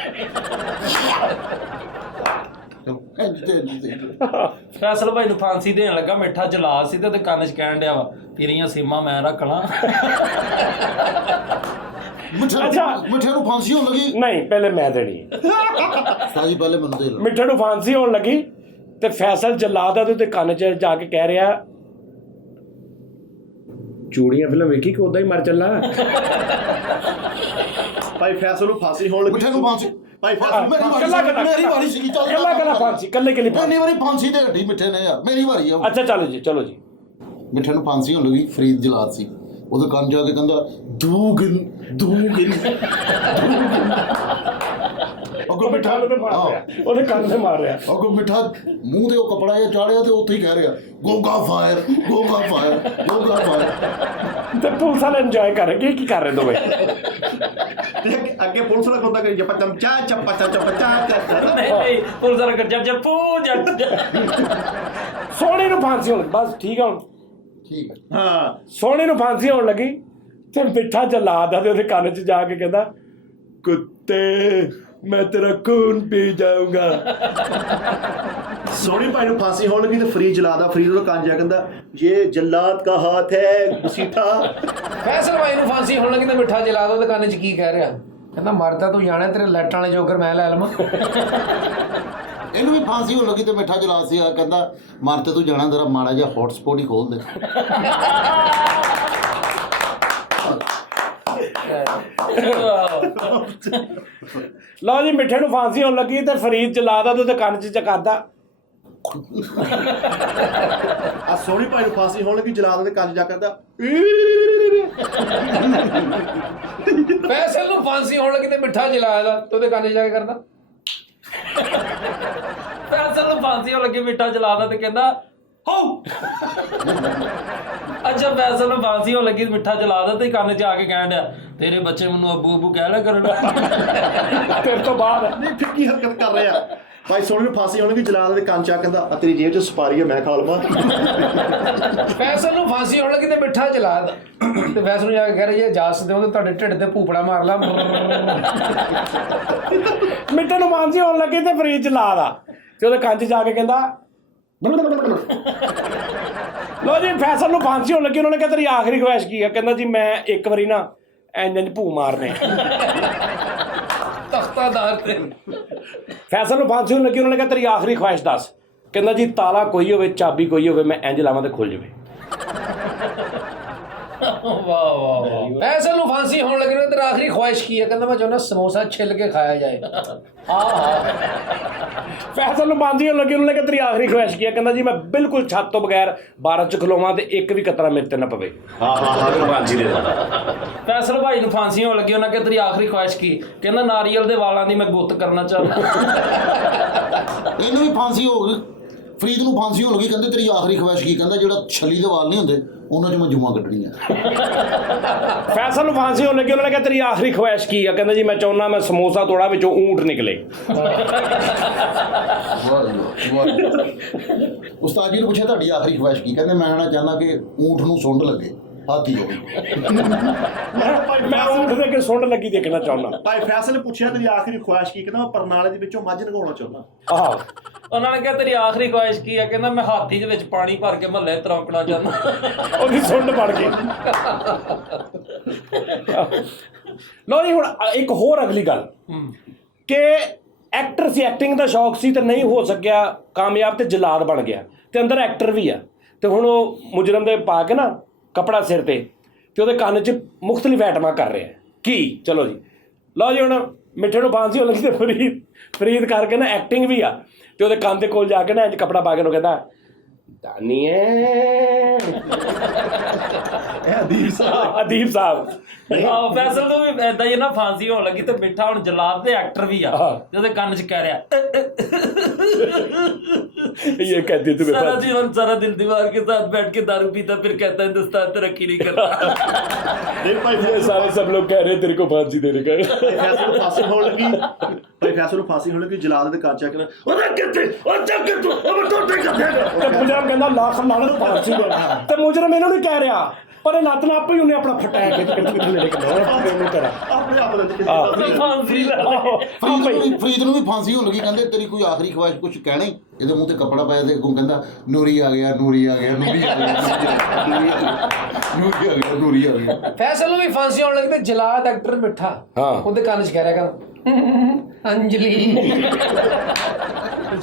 ਫੈਸਲ ਭਾਈ ਨੂੰ ਫਾਂਸੀ ਦੇਣ ਲੱਗਾ, ਮਿੱਠਾ ਜਲਾਦ ਸੀ ਤੇ ਉਹਦੇ ਕੰਨ 'ਚ ਕਹਿਣ ਡਿਆ ਵਾ, ਤੇਰੀਆਂ ਸੀਮਾਂ ਮੈਂ ਰੱਖ ਲਾਂ। ਮਿੱਠੇ ਨੂੰ ਫਾਂਸੀ ਹੋਣ ਲੱਗੀ। ਨਹੀਂ, ਪਹਿਲੇ ਮੈਂ ਦੇਣੀ। ਸਾਜੀ ਪਹਿਲੇ ਮੈਨੂੰ ਦੇ ਲਓ। ਮਿੱਠੇ ਨੂੰ ਫਾਂਸੀ ਹੋਣ ਲੱਗੀ ਤੇ ਫੈਸਲ ਜਲਾਦ ਆ ਤੇ ਉਹਦੇ ਕੰਨ 'ਚ ਜਾ ਕੇ ਕਹਿ ਰਿਹਾ, ਚੂੜੀਆਂ ਫਿਲਮ ਵੇਖੀ ਕਿ ਉਦਾਂ ਹੀ ਮਰ ਚੱਲਾ। ਭਾਈ ਫੈਸਲ ਨੂੰ ਫਾਂਸੀ ਹੋਣ ਲੱਗੀ। ਮਿੱਠੇ ਨੂੰ ਫਾਂਸੀ। ਭਾਈ ਫੈਸਲ ਮੇਰੀ ਵਾਰੀ ਸੀਗੀ, ਚੱਲ ਕੱਲਾ ਫਾਂਸੀ, ਕੱਲੇ ਇੰਨੀ ਵਾਰੀ ਫਾਂਸੀ ਦੇ ਹੱਡੀ ਮਿੱਠੇ ਨੇ ਯਾਰ, ਮੇਰੀ ਵਾਰੀ ਆ। ਅੱਛਾ ਚਲੋ ਜੀ। ਮਿੱਠੇ ਨੂੰ ਫਾਂਸੀ ਹੋਣ ਲੱਗੀ, ਫਰੀਦ ਜਲਾਦ ਸੀ, ਉਹਦੇ ਕੰਨ ਜਾ ਕੇ ਕਹਿੰਦਾ, ਦੂਗਿਨ। ਅੱਗੋਂ ਮਿੱਠਾ ਉਹਦੇ ਕੰਨ ਤੇ ਮਾਰ ਰਿਹਾ। ਅੱਗੋਂ ਮਿੱਠਾ ਮੂੰਹ ਦੇ ਉਹ ਕੱਪੜਾ ਜਿਹਾ ਚਾੜਿਆ ਤੇ ਉੱਥੇ ਹੀ ਕਹਿ ਰਿਹਾ, ਗੋਗਾ ਫਾਇਰ। ਤੇ ਪੁਲਿਸ ਵਾਲੇ ਇੰਜੋਏ ਕਰ ਰਹੇ, ਕੀ ਕਰ ਰਹੇ ਦੋਵੇਂ? ਅੱਗੇ ਪੁਲਿਸ ਵਾਲਾ ਕੋਦਾ ਕਰੀ ਜੱਪਾ ਚਮਚਾ ਚੱਪਾ ਨਹੀਂ ਪੁਲਿਸ ਵਾਲਾ ਕਰ ਜੱਪੂ ਜੱਟ। ਸੋਹਣੇ ਨੂੰ ਫਾਂਸੀ ਹੋਣ ਲੱਗੀ, ਬਸ ਠੀਕ ਆ ਹੁਣ। ਠੀਕ ਹੈ। ਹਾਂ ਸੋਹਣੇ ਨੂੰ ਫਾਂਸੀ ਹੋਣ ਲੱਗੀ ਤੇ ਮਿੱਠਾ ਜਲਾਦ ਆ ਤੇ ਉਹਦੇ ਕੰਨ 'ਚ ਜਾ ਕੇ ਕਹਿੰਦਾ, ਕੁੱਤੇ ਮੈਂ ਤੇਰਾ ਖੂਨ ਪੀ ਜਾਊਂਗਾ। ਸੋਹਣੀ ਭਾਈ ਨੂੰ ਫਾਂਸੀ ਹੋਣ ਲੱਗੀ ਤੇ ਫਰੀਦ ਜਲਾਦਾ, ਫਰੀਦ ਉਹਦਾ ਕੰਨ ਜਾ ਕਹਿੰਦਾ, ਇਹ ਜਲਾਦ ਕਾ ਹੱਥ ਹੈ ਘਸੀਟਾ। ਫੈਸਲ ਭਾਈ ਨੂੰ ਫਾਂਸੀ ਹੋਣ ਲੱਗੀ ਤੇ ਮਿੱਠਾ ਜਲਾਦ ਉਹਦੇ ਕੰਨ 'ਚ ਕੀ ਕਹਿ ਰਿਹਾ? ਕਹਿੰਦਾ ਮਰਦਾ ਤੂੰ ਜਾਣਾ, ਤੇਰੇ ਲੈਟਾਂ ਵਾਲੇ ਜੋਕਰ ਮੈਂ ਲੈ ਲਵਾਂ। ਇਹਨੂੰ ਵੀ ਫਾਂਸੀ ਹੋਣ ਲੱਗੀ ਤੇ ਮਿੱਠਾ ਜਲਾਦ ਸੀ, ਕਹਿੰਦਾ ਮਰ ਤੇ ਤੂੰ ਜਾਣਾ, ਤੇਰਾ ਮਾੜਾ ਜਿਹਾ ਹੌਟਸਪੌਟ ਹੀ ਖੋਲ ਦੇ। ਲਓ ਜੀ, ਮਿੱਠੇ ਨੂੰ ਫਾਂਸੀ ਹੋਣ ਲੱਗੀ ਤੇ ਫਰੀਦ ਜਲਾਦ ਆ ਤੇ ਉਹਦੇ ਕੰਨ 'ਚ ਚਕਾਦਾ। ਆ ਸੋਹਣੀ ਭਾਈ ਨੂੰ ਫਾਂਸੀ ਹੋਣ ਲੱਗੀ, ਜਲਾਦ ਦੇ ਕੰਨ ਜਾ ਕਹਿੰਦਾ, ਫੈਸਲ ਨੂੰ ਫਾਂਸੀ ਹੋਣ ਲੱਗੀ ਤੇ ਮਿੱਠਾ ਜਲਾਦ ਆ ਤੇ ਉਹਦੇ ਕੰਨ 'ਚ ਜਾ ਕੇ ਕਰਦਾ, ਫੈਸਲ ਨੂੰ ਫਾਂਸੀ ਹੋਣ ਲੱਗੀ, ਮਿੱਠਾ ਜਲਾਦ ਤੇ ਕਹਿੰਦਾ, ਹੋ। ਅੱਛਾ ਫੈਸਲ ਨੂੰ ਫਾਂਸੀ ਹੋਣ ਲੱਗੀ, ਮਿੱਠਾ ਜਲਾਦ ਤੇ ਕੰਨ 'ਚ ਆ ਕੇ ਕਹਿਣ ਡਿਆ, ਤੇਰੇ ਬੱਚੇ ਮੈਨੂੰ ਅੱਬੂ ਕਹਿ ਲਿਆ ਕਰਨ। ਤੇਰੇ ਤੋਂ ਬਾਅਦ ਨਹੀਂ ਫਿਰ ਕੀ ਹਰਕਤ ਕਰ ਰਿਹਾ? ਭਾਈ ਸੋਹਣੀ ਨੂੰ ਫਾਂਸੀ ਹੋਣ ਲੱਗੀ, ਜਲਾਦ ਦੇ ਕੰਨ ਚਾ ਕਹਿੰਦਾ, ਤੇਰੀ ਜੇਬ 'ਚ ਸੁਪਾਰੀ ਹੈ, ਮੈਂ ਖਾ ਲਵਾਂ। ਫੈਸਲ ਨੂੰ ਫਾਂਸੀ ਹੋਣ ਲੱਗੀ ਤੇ ਮਿੱਠਾ ਜਲਾਦ ਤੇ ਫੈਸਲ ਨੂੰ ਜਾ ਕੇ ਕਹਿ ਰਿਹਾ, ਜੇ ਇਜਾਜ਼ਤ ਦਿਓ ਤੇ ਤੁਹਾਡੇ ਢਿੱਡ ਤੇ ਭੂਪੜਾ ਮਾਰ ਲਾ। ਮਿੱਠੇ ਨੂੰ ਫਾਂਸੀ ਹੋਣ ਲੱਗੀ ਤੇ ਫਰੀਦ ਜਲਾਦ ਆ ਤੇ ਉਹਦੇ ਕੰਨ 'ਚ ਜਾ ਕੇ ਕਹਿੰਦਾ, ਲਓ ਜੀ, ਫੈਸਲ ਨੂੰ ਫਾਂਸੀ ਹੋਣ ਲੱਗੀ, ਉਹਨਾਂ ਨੇ ਕਿਹਾ ਤੇਰੀ ਆਖਰੀ ਖੁਆਇਸ਼ ਕੀ ਆ? ਕਹਿੰਦਾ ਜੀ ਮੈਂ ਇੱਕ ਵਾਰੀ ਨਾ ਇੰਜ ਭੂ ਮਾਰਨੇ। ਤਖਤਾਦਾਰ ਤੇ ਫੈਸਲ ਨੂੰ ਫਾਂਸੀ ਹੋਣ ਲੱਗੀ, ਉਹਨਾਂ ਨੇ ਕਿਹਾ ਤੇਰੀ ਆਖਰੀ ਖੁਆਇਸ਼ ਦੱਸ। ਕਹਿੰਦਾ ਜੀ ਤਾਲਾ ਕੋਈ ਹੋਵੇ, ਚਾਬੀ ਕੋਈ ਹੋਵੇ, ਮੈਂ ਇੰਜ ਲਾਵਾਂ ਤੇ ਖੁੱਲ ਜਾਵੇ। ਵਾਹ। ਫੈਸਲ ਨੂੰ ਫਾਂਸੀ ਹੋਣ ਲੱਗੀ ਤੇ ਤੇਰੀ ਆਖਰੀ ਖੁਆਇਸ਼ ਕੀ ਹੈ? ਕਹਿੰਦਾ ਮੈਂ ਚਾਹੁੰਦਾ ਸਮੋਸਾ ਛਿੱਲ ਕੇ ਖਾਇਆ ਜਾਏ। ਫੈਸਲ ਨੂੰ ਫਾਂਸੀ ਹੋਣ ਲੱਗੀ, ਉਹਨਾਂ ਨੇ ਕਿਹਾ ਤੇਰੀ ਆਖਰੀ ਖੁਆਇਸ਼ ਕੀ ਹੈ? ਕਹਿੰਦਾ ਜੀ ਮੈਂ ਬਿਲਕੁਲ ਛੱਤ ਤੋਂ ਬਗੈਰ 12 'ਚ ਖਲੋਵਾਂ ਤੇ ਇੱਕ ਵੀ ਕਤਰਾ ਮੇਰੇ ਤੇ ਨਾ ਪਵੇ। ਫਾਂਸੀ ਦੇ ਫੈਸਲ ਭਾਈ ਨੂੰ ਫਾਂਸੀ ਹੋਣ ਲੱਗੀ, ਉਹਨਾਂ ਕਿਹਾ ਤੇਰੀ ਆਖਰੀ ਖੁਆਇਸ਼ ਕੀ? ਕਹਿੰਦਾ ਨਾਰੀਅਲ ਦੇ ਵਾਲਾਂ ਦੀ ਮੈਂ ਗੁੱਤ ਕਰਨਾ ਚਾਹੁੰਦਾ। ਇਹਨੂੰ ਵੀ ਫਾਂਸੀ ਹੋ ਗਈ, ਫਰੀਦ ਨੂੰ ਫਾਂਸੀ ਹੋਣ ਲੱਗੀ, ਕਹਿੰਦੇ ਤੇਰੀ ਆਖਰੀ ਖਵਾਇਸ਼ ਕੀ? ਕਹਿੰਦਾ ਜਿਹੜਾ ਛਲੀ ਦੇ ਵਾਲ ਨਹੀਂ ਹੁੰਦੇ ਉਹਨਾਂ 'ਚ ਮੈਂ ਜੂਆਂ ਕੱਢਣੀਆਂ। ਫੈਸਲ ਨੂੰ ਫਾਂਸੀ ਹੋਣ ਲੱਗੀ, ਉਹਨਾਂ ਨੇ ਕਿਹਾ ਤੇਰੀ ਆਖਰੀ ਖਵਾਇਸ਼ ਕੀ ਆ? ਕਹਿੰਦਾ ਜੀ ਮੈਂ ਚਾਹੁੰਦਾ ਮੈਂ ਸਮੋਸਾ ਤੋੜਾ ਵਿੱਚੋਂ ਊਂਟ ਨਿਕਲੇ। ਉਸਤਾਦ ਜੀ ਨੂੰ ਪੁੱਛਿਆ ਤੁਹਾਡੀ ਆਖਰੀ ਖਵਾਇਸ਼ ਕੀ? ਕਹਿੰਦੇ ਮੈਂ ਕਹਿਣਾ ਚਾਹੁੰਦਾ ਕਿ ਊਂਠ ਨੂੰ ਸੁੰਡ ਲੱਗੇ, ਹਾਥੀ ਹੋਵੇ। ਮੈਂ ਊਂਟ ਦੇ ਕੇ ਸੁੰਡ ਲੱਗੀ ਦੇਖਣਾ ਚਾਹੁੰਦਾ। ਭਾਈ ਫੈਸਲ ਨੇ ਪੁੱਛਿਆ ਤੇਰੀ ਆਖਰੀ ਖੁਆਇਸ਼ ਕੀ? ਕਹਿੰਦਾ ਮੈਂ ਪਰਨਾਲੇ ਦੇ ਵਿੱਚੋਂ ਮੱਝ ਨਗਾਉਣਾ ਚਾਹੁੰਦਾ। ਆਹੋ ਉਹਨਾਂ ਨੇ ਕਿਹਾ ਤੇਰੀ ਆਖਰੀ ਖੁਆਇਸ਼ ਕੀ ਆ? ਕਹਿੰਦਾ ਮੈਂ ਹਾਥੀ ਦੇ ਵਿੱਚ ਪਾਣੀ ਭਰ ਕੇ ਮਹੱਲੇ ਤਰੌਂਕਣਾ ਚਾਹੁੰਦਾ। ਉਹਦੀ ਸੁੰਡ ਬਣ ਗਈ। ਲੋ ਜੀ ਹੁਣ ਇੱਕ ਹੋਰ ਅਗਲੀ ਗੱਲ ਕਿ ਐਕਟਰ ਸੀ, ਐਕਟਿੰਗ ਦਾ ਸ਼ੌਕ ਸੀ ਤੇ ਨਹੀਂ ਹੋ ਸਕਿਆ ਕਾਮਯਾਬ ਤੇ ਜਲਾਦ ਬਣ ਗਿਆ ਤੇ ਅੰਦਰ ਐਕਟਰ ਵੀ ਆ ਤੇ ਹੁਣ ਉਹ ਮੁਜਰਮ ਦੇ ਪਾ ਕੇ ਨਾ ਕਪੜਾ ਸਿਰ ਤੇ ਉਹਦੇ ਕੰਨ 'ਚ ਮੁਖਤਲਿਫ ਐਟਮਾਂ ਕਰ ਰਿਹਾ ਕੀ। ਚਲੋ ਜੀ ਲਓ ਜੀ ਹੁਣ ਮਿੱਠੇ ਨੂੰ ਫਾਂਸੀ ਹੋਣ ਲੱਗੀ ਤੇ ਫਰੀਦ ਕਰਕੇ ਨਾ ਐਕਟਿੰਗ ਵੀ ਆ ਤੇ ਉਹਦੇ ਕੰਨ ਦੇ ਕੋਲ ਜਾ ਕੇ ਨਾ ਇੰਜ ਕਪੜਾ ਪਾ ਕੇ ਉਹ ਕਹਿੰਦਾ ਦਾਨੀਏ ਅਦੀਬ ਸਾਹਿਬ। ਆਹ ਫੈਸਲ ਨੂੰ ਵੀ ਏਦਾਂ ਹੀ ਨਾ ਫਾਂਸੀ ਹੋਣ ਲੱਗੀ ਤੇ ਮਿੱਠਾ ਹੁਣ ਜਲਾਦ ਦੇ ਐਕਟਰ ਵੀ ਆ ਤੇ ਉਹਦੇ ਕੰਨ 'ਚ ਕਹਿ ਰਿਹਾ ये कहती है तुम्हें सारा जीवन सारा दिल दीवार के साथ बैठ के दारू पीता फिर कहता है हिंदुस्तान तरक्की नहीं करता। ਇਹ ਭਾਈ ये सारे सब लोग कह रहे हैं तेरे को फांसी देने का। ਫੈਸਲ ਨੂੰ ਫਾਂਸੀ ਹੋਣ ਲੱਗੀ, ਭਾਈ ਫੈਸਲ ਨੂੰ ਫਾਂਸੀ ਹੋਣ ਲੱਗੀ, ਜਲਾਦ ਦੇ ਕੰਨ ਚੱਕ ਕੇ ਉਹਦਾ ਕਿੱਥੇ ਉਹ ਚੱਕ ਕੇ ਤੂੰ ਉਹ ਟੋਟੇ ਕਿੱਥੇ? ਤੇ ਮੁਜਰਮ ਕਹਿੰਦਾ ਲੱਖ ਲਾਣਤ ਫਾਂਸੀ ਦੇ ਤੇ ਮੁਜਰਮ ਇਹਨੂੰ ਨਹੀਂ ਕਹਿ ਰਿਹਾ ਪਰ ਇਹ ਲੱਤ ਨਾਲ ਆਪੇ ਹੀ ਉਹਨੇ ਆਪਣਾ ਫਟਾਇਆ ਕੇ ਕਿੱਥੇ ਲੈ ਕੇ ਉਹਨੂੰ ਕਰਾ ਆਪਣੇ ਆਪ ਦੇ फांसी ਫਰੀਦ ਨੂੰ ਵੀ ਫਾਂਸੀ ਹੋਣ ਲੱਗੀ, ਕਹਿੰਦੇ ਤੇਰੀ ਕੋਈ ਆਖਰੀ ਖਵਾਇਸ਼ ਕੁਝ ਕਹਿਣਾ ਹੀ? ਇਹਦੇ ਮੂੰਹ ਤੇ ਕੱਪੜਾ ਪਾਇਆ ਤੇ ਅੱਗੋਂ ਕਹਿੰਦਾ ਨੂਰੀ ਆ ਗਿਆ, ਨੂਰੀ ਆ ਗਿਆ, ਨੂਰੀ ਆ ਗਿਆ, ਨੂਰੀ ਆ ਗਿਆ, ਨੂਰੀ ਆ ਗਿਆ। ਫੈਸਲ ਨੂੰ ਵੀ ਫਾਂਸੀ ਹੋਣ ਲੱਗੀ ਤੇ ਜਲਾਦ ਐਕਟਰ ਮਿੱਠਾ ਉਹਦੇ ਕੰਨ 'ਚ ਕਹਿ ਰਿਹਾ ਕਰ ਅੰਜਲੀ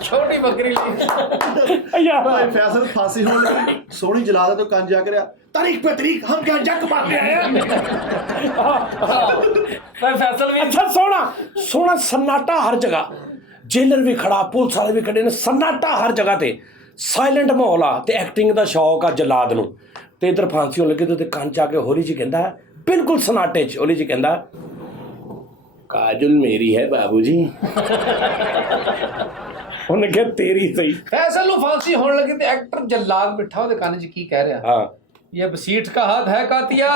ਛੋਟੀ ਬੱਕਰੀ ਲਈ। ਯਾਰ ਭਾਈ ਫੈਸਲ ਫਾਂਸੀ ਹੋਣ ਲੱਗੀ, ਸੋਹਣੀ ਜਲਾਦ ਤੋਂ ਕੰਨ ਜਾ ਕੇ ਰਿਹਾ ਤਾਰੀਖ पे तारीख हम क्या जग मारने आए हैं। भाई फैसल भी अच्छा सोना सन्नाटा हर जगह, जेलर भी खड़ा, पुलिस वाले भी खड़े ने, सन्नाटा हर जगह ते साइलेंट माहौल आ ते एक्टिंग ਦਾ ਸ਼ੌਕ ਆ ਜਲਾਦ ਨੂੰ ਤੇ ਇਧਰ ਫਾਂਸੀ ਹੋਣ ਲੱਗੀ ਤੇ ਕੰਨ ਚ ਆ ਕੇ ਹੋਲੀ ਜੀ ਕਹਿੰਦਾ ਬਿਲਕੁਲ ਸਨਾਟੇ ਚ ਹੋਲੀ ਜੀ ਕਹਿੰਦਾ ਕਾਜਲ ਮੇਰੀ ਹੈ ਬਾਬੂ ਜੀ। ਉਹਨੇ ਕਿਹਾ ਤੇਰੀ ਸਹੀ। ਫੈਸਲ ਨੂੰ ਫਾਂਸੀ ਹੋਣ ਲੱਗੀ ਤੇ ਐਕਟਰ ਜਲਾਦ ਮਿੱਠਾ ਉਹਦੇ ਕੰਨ 'ਚ ਕੀ ਕਹਿ ਰਿਹਾ? ਹਾਂ ये बसीठ का हाथ है कातिया।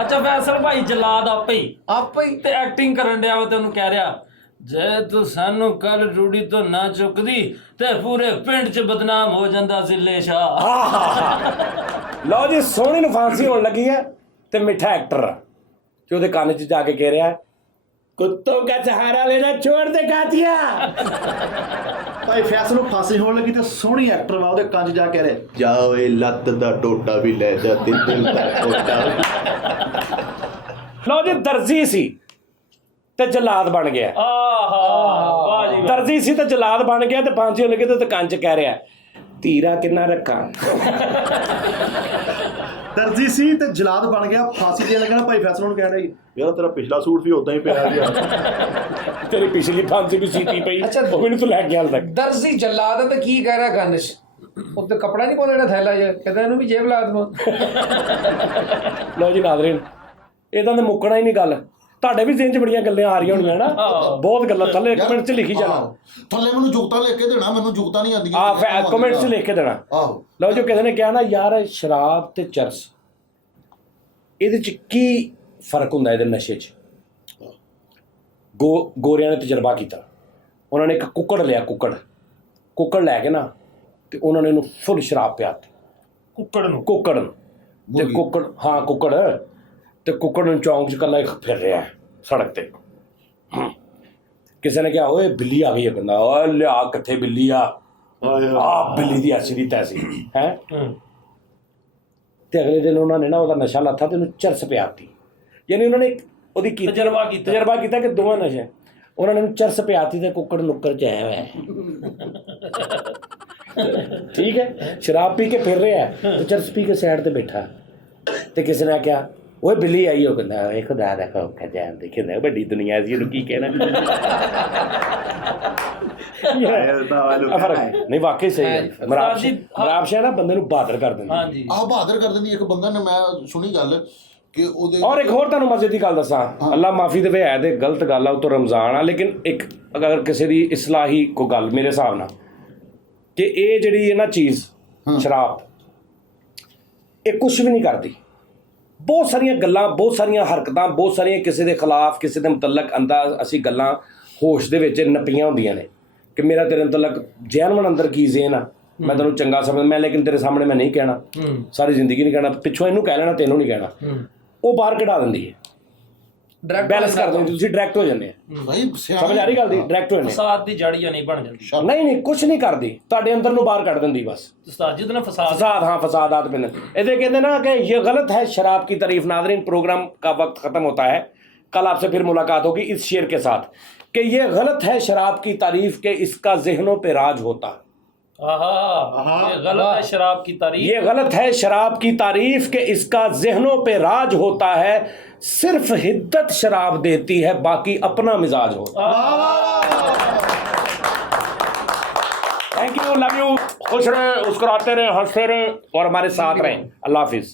अच्छा फैसल भाई जलाद आपे ही ते एक्टिंग करन दिया ते ਉਹਨੂੰ ਕਹਿ ਰਿਹਾ ਜੇ ਤੂੰ ਸਾਨੂੰ ਕੱਲ ਰੂੜੀ ਤੋਂ ਨਾ ਚੁੱਕਦੀ ਤੇ ਪੂਰੇ ਪਿੰਡ 'ਚ ਬਦਨਾਮ ਹੋ ਜਾਂਦਾ ਸੀ ਲੇਸ਼ਾ। ਲਓ ਜੀ ਸੋਹਣੀ ਨੂੰ ਫਾਂਸੀ ਹੋਣ ਲੱਗੀ ਹੈ ਤੇ ਮਿੱਠਾ ਐਕਟਰ ਆ ਤੇ ਉਹਦੇ ਕੰਨ 'ਚ ਜਾ ਕੇ ਕਹਿ ਰਿਹਾ ਕੁੱਤੋਂ ਦਾ ਸਹਾਰਾ ਲੈਣਾ ਛੋੜ ਦੇ ਕਾਤੀਆ। ਭਾਈ ਫੈਸਲ ਨੂੰ ਫਾਂਸੀ ਹੋਣ ਲੱਗੀ ਤੇ ਸੋਹਣੀ ਐਕਟਰ ਵਾ ਉਹਦੇ ਕੰਨ 'ਚ ਜਾ ਕੇ ਰਿਹਾ ਜਾ ਓਏ ਲੱਤ ਦਾ ਟੋਟਾ ਵੀ ਲੈ ਜਾ ਤੇ ਦਿਲ ਦਾ ਟੋਟਾ। ਲਓ ਜੀ ਦਰਜੀ ਸੀ ਤੇ ਜਲਾਦ ਬਣ ਗਿਆ। ਆਹਾ ਵਾਹ ਜੀ ਦਰਜੀ ਸੀ ਤੇ ਜਲਾਦ ਬਣ ਗਿਆ ਤੇ ਫਾਂਸੀ ਹੋਣ ਲੱਗੀ ਤੇ ਕੰਨ 'ਚ ਕਹਿ ਰਿਹਾ ਤੀਰਾ ਕਿੰਨਾ ਰੱਖਾਂ। ਦਰਜੀ ਸੀ ਤੇ ਜਲਾਦ ਬਣ ਗਿਆ, ਫਾਂਸੀ ਦੇਣ ਲੱਗਾ। ਭਾਈ ਫੈਸਲ ਨੂੰ ਕਹਿ ਰਿਹਾ ਯਾਰ ਤੇਰਾ ਪਿਛਲਾ ਸੂਟ ਵੀ ਉਦਾਂ ਹੀ ਪਿਆ ਗਿਆ, ਤੇਰੀ ਪਿਛਲੀ ਫਾਂਸੀ ਵੀ ਸੀਤੀ ਪਈ ਉਹ ਮੈਨੂੰ ਤੂੰ ਲੈ ਕੇ ਹਾਲ ਤੱਕ। ਦਰਜੀ ਜਲਾਦ ਤੇ ਕੀ ਕਹਿ ਰਿਹਾ ਕੰਨ 'ਚ? ਉੱਤੇ ਕੱਪੜਾ ਨਹੀਂ ਪਾਉਂਦਾ ਜਿਹੜਾ ਥੈਲਾ ਜਿਹਾ, ਕਹਿੰਦਾ ਇਹਨੂੰ ਵੀ ਜੇਬ ਲਾ ਦਵਾਂ। ਲਓ ਜੀ ਨਾਜ਼ਰੀਨ ਇਹਦਾ ਤਾਂ ਮੁੱਕਣਾ ਹੀ ਨਹੀਂ ਗੱਲ। ਤੁਹਾਡੇ ਵੀ ਜ਼ਿਹਨ 'ਚ ਬੜੀਆਂ ਗੱਲਾਂ ਆ ਰਹੀਆਂ ਹੋਣੀਆਂ ਨਾ, ਬਹੁਤ ਗੱਲਾਂ ਥੱਲੇ ਕਮੈਂਟ 'ਚ ਲਿਖੀ ਜਾਣਾ। ਥੱਲੇ ਮੈਨੂੰ ਜੁਗਤਾਂ ਲਿਖ ਕੇ ਦੇਣਾ, ਮੈਨੂੰ ਜੁਗਤਾਂ ਨਹੀਂ ਆਉਂਦੀਆਂ। ਆ ਕਮੈਂਟ 'ਚ ਲਿਖ ਕੇ ਦੇਣਾ। ਆਹੋ ਲਓ ਜੋ ਕਿਸੇ ਨੇ ਕਿਹਾ ਨਾ ਯਾਰ ਸ਼ਰਾਬ ਤੇ ਚਰਸ ਇਹਦੇ 'ਚ ਕੀ ਫਰਕ ਹੁੰਦਾ ਇਹਦੇ ਨਸ਼ੇ 'ਚ? ਗੋਰਿਆਂ ਨੇ ਤਜਰਬਾ ਕੀਤਾ। ਉਹਨਾਂ ਨੇ ਇੱਕ ਕੁੱਕੜ ਲਿਆ, ਕੁੱਕੜ ਲੈ ਕੇ ਨਾ ਤੇ ਉਹਨਾਂ ਨੇ ਇਹਨੂੰ ਫੁੱਲ ਸ਼ਰਾਬ ਪਿਆਤੀ ਕੁੱਕੜ ਨੂੰ ਤੇ ਕੁੱਕੜ ਨੂੰ ਚੌਂਕ 'ਚ ਇਕੱਲਾ ਫਿਰ ਰਿਹਾ ਸੜਕ ਤੇ। ਕਿਸੇ ਨੇ ਕਿਹਾ ਓਏ ਬਿੱਲੀ ਆ ਗਈ ਹੈ, ਕਹਿੰਦਾ ਓਏ ਲਿਆ ਕਿੱਥੇ ਬਿੱਲੀ ਆ ਬਿੱਲੀ ਦੀ ਐਸੀ ਦੀ ਤੈਸੀ ਹੈ। ਤੇ ਅਗਲੇ ਦਿਨ ਉਹਨਾਂ ਨੇ ਨਾ ਉਹਦਾ ਨਸ਼ਾ ਲਾਥਾ ਤੇ ਉਹਨੂੰ ਚਰਸ ਪਿਆਤੀ, ਯਾਨੀ ਉਹਨਾਂ ਨੇ ਉਹਦੀ ਤਜਰਬਾ ਕੀਤਾ ਕਿ ਦੋਵਾਂ ਨਸ਼ੇ। ਉਹਨਾਂ ਨੇ ਚਰਸ ਪਿਆਤੀ ਤੇ ਕੁੱਕੜ ਨੁੱਕਰ 'ਚ ਆਇਆ ਹੋਇਆ ਠੀਕ ਹੈ, ਸ਼ਰਾਬ ਪੀ ਕੇ ਫਿਰ ਰਿਹਾ ਤੇ ਚਰਸ ਪੀ ਕੇ ਸਾਈਡ ਤੇ ਬੈਠਾ। ਤੇ ਕਿਸੇ ਨੇ ਕਿਹਾ ਓਏ ਬਿੱਲੀ ਆਈ, ਉਹ ਕਹਿੰਦਾ ਇਹ ਖੁਦਾ ਦਾ ਖੌਫ ਜਾਨ ਦੇਖੇ ਨਾ ਵੱਡੀ ਦੁਨੀਆ ਸੀ, ਇਹਨੂੰ ਕੀ ਕਹਿਣਾ। ਨਹੀਂ ਵਾਕਈ ਸਹੀ ਹੈ। ਮਰਾਬ ਸ਼ਾਹ ਨਾ ਬੰਦੇ ਨੂੰ ਬਹਾਦਰ ਕਰ ਦਿੰਦੀ। ਹਾਂਜੀ ਆਹ ਬਹਾਦਰ ਕਰ ਦਿੰਦੀ। ਇੱਕ ਬੰਦਾ ਨੇ ਮੈਂ ਸੁਣੀ ਗੱਲ ਕਿ ਉਹਦੇ ਔਰ ਇੱਕ ਹੋਰ ਤੁਹਾਨੂੰ ਮਜ਼ੇ ਦੀ ਗੱਲ ਦੱਸਾਂ, ਅੱਲਾ ਮਾਫੀ ਦੇਵੇ ਹੈ ਤੇ ਗਲਤ ਗੱਲ ਆ, ਉਹ ਤੋਂ ਰਮਜ਼ਾਨ ਆ, ਲੇਕਿਨ ਇੱਕ ਅਗਰ ਕਿਸੇ ਦੀ ਇਸਲਾਹੀ ਕੋਈ ਗੱਲ ਮੇਰੇ ਹਿਸਾਬ ਨਾਲ ਕਿ ਇਹ ਜਿਹੜੀ ਹੈ ਨਾ ਚੀਜ਼ ਸ਼ਰਾਬ, ਇਹ ਕੁਝ ਵੀ ਨਹੀਂ ਕਰਦੀ। ਬਹੁਤ ਸਾਰੀਆਂ ਗੱਲਾਂ, ਬਹੁਤ ਸਾਰੀਆਂ ਹਰਕਤਾਂ, ਬਹੁਤ ਸਾਰੀਆਂ ਕਿਸੇ ਦੇ ਖਿਲਾਫ, ਕਿਸੇ ਦੇ ਮੁਤਲਕ ਅਸੀਂ ਗੱਲਾਂ ਹੋਸ਼ ਦੇ ਵਿੱਚ ਨੱਪੀਆਂ ਹੁੰਦੀਆਂ ਨੇ ਕਿ ਮੇਰਾ ਤੇਰੇ ਮੁਤਲਕ ਜੈਨਵਨ ਅੰਦਰ ਕੀ ਜ਼ੇਨ ਆ, ਮੈਂ ਤੈਨੂੰ ਚੰਗਾ ਸਮਝ, ਮੈਂ ਲੇਕਿਨ ਤੇਰੇ ਸਾਹਮਣੇ ਮੈਂ ਨਹੀਂ ਕਹਿਣਾ, ਸਾਰੀ ਜ਼ਿੰਦਗੀ ਨਹੀਂ ਕਹਿਣਾ, ਪਿੱਛੋਂ ਇਹਨੂੰ ਕਹਿ ਲੈਣਾ, ਤੈਨੂੰ ਨਹੀਂ ਕਹਿਣਾ। ਉਹ ਬਾਹਰ ਕਢਾ ਦਿੰਦੀ ਹੈ, ਬੈਲੈਂਸ ਕਰ ਦਿੰਦੀ, ਤੁਸੀਂ ਡਾਇਰੈਕਟ ਹੋ ਜਾਂਦੇ ਆ। ਭਾਈ ਸਮਝ ਆ ਰਹੀ ਗੱਲ ਦੀ? ਡਾਇਰੈਕਟ ਹੋ ਜਾਂਦੇ ਫਸਾਦ ਦੀ ਜੜੀਆਂ ਨਹੀਂ ਬਣ ਜਾਂਦੀ। ਨਹੀਂ ਕੁਝ ਨਹੀਂ ਕਰਦੀ, ਤੁਹਾਡੇ ਅੰਦਰ ਨੂੰ ਬਾਹਰ ਕੱਢ ਦਿੰਦੀ बस। ਉਸਤਾਦ ਜੀ ਉਹਦੇ ਨਾਲ फसाद, हाँ फसादात में इधर कहते ना कि ये गलत है शराब की तारीफ। नादरीन, प्रोग्राम का वक्त ख़त्म होता है, कल आपसे फिर मुलाकात होगी इस शेर के साथ कि ये गलत है शराब की तारीफ के इसका जहनों पे राज होता। ये गलत है शराब की तारीफ, ये गलत है शराब की तारीफ के इसका जहनों पे राज होता है, सिर्फ हिद्दत शराब देती है बाकी अपना मिजाज होता है। थैंक यू, लव यू, खुश रहें, मुस्कुराते रहें, हंसते रहें और हमारे साथ रहें। अल्लाह हाफिज।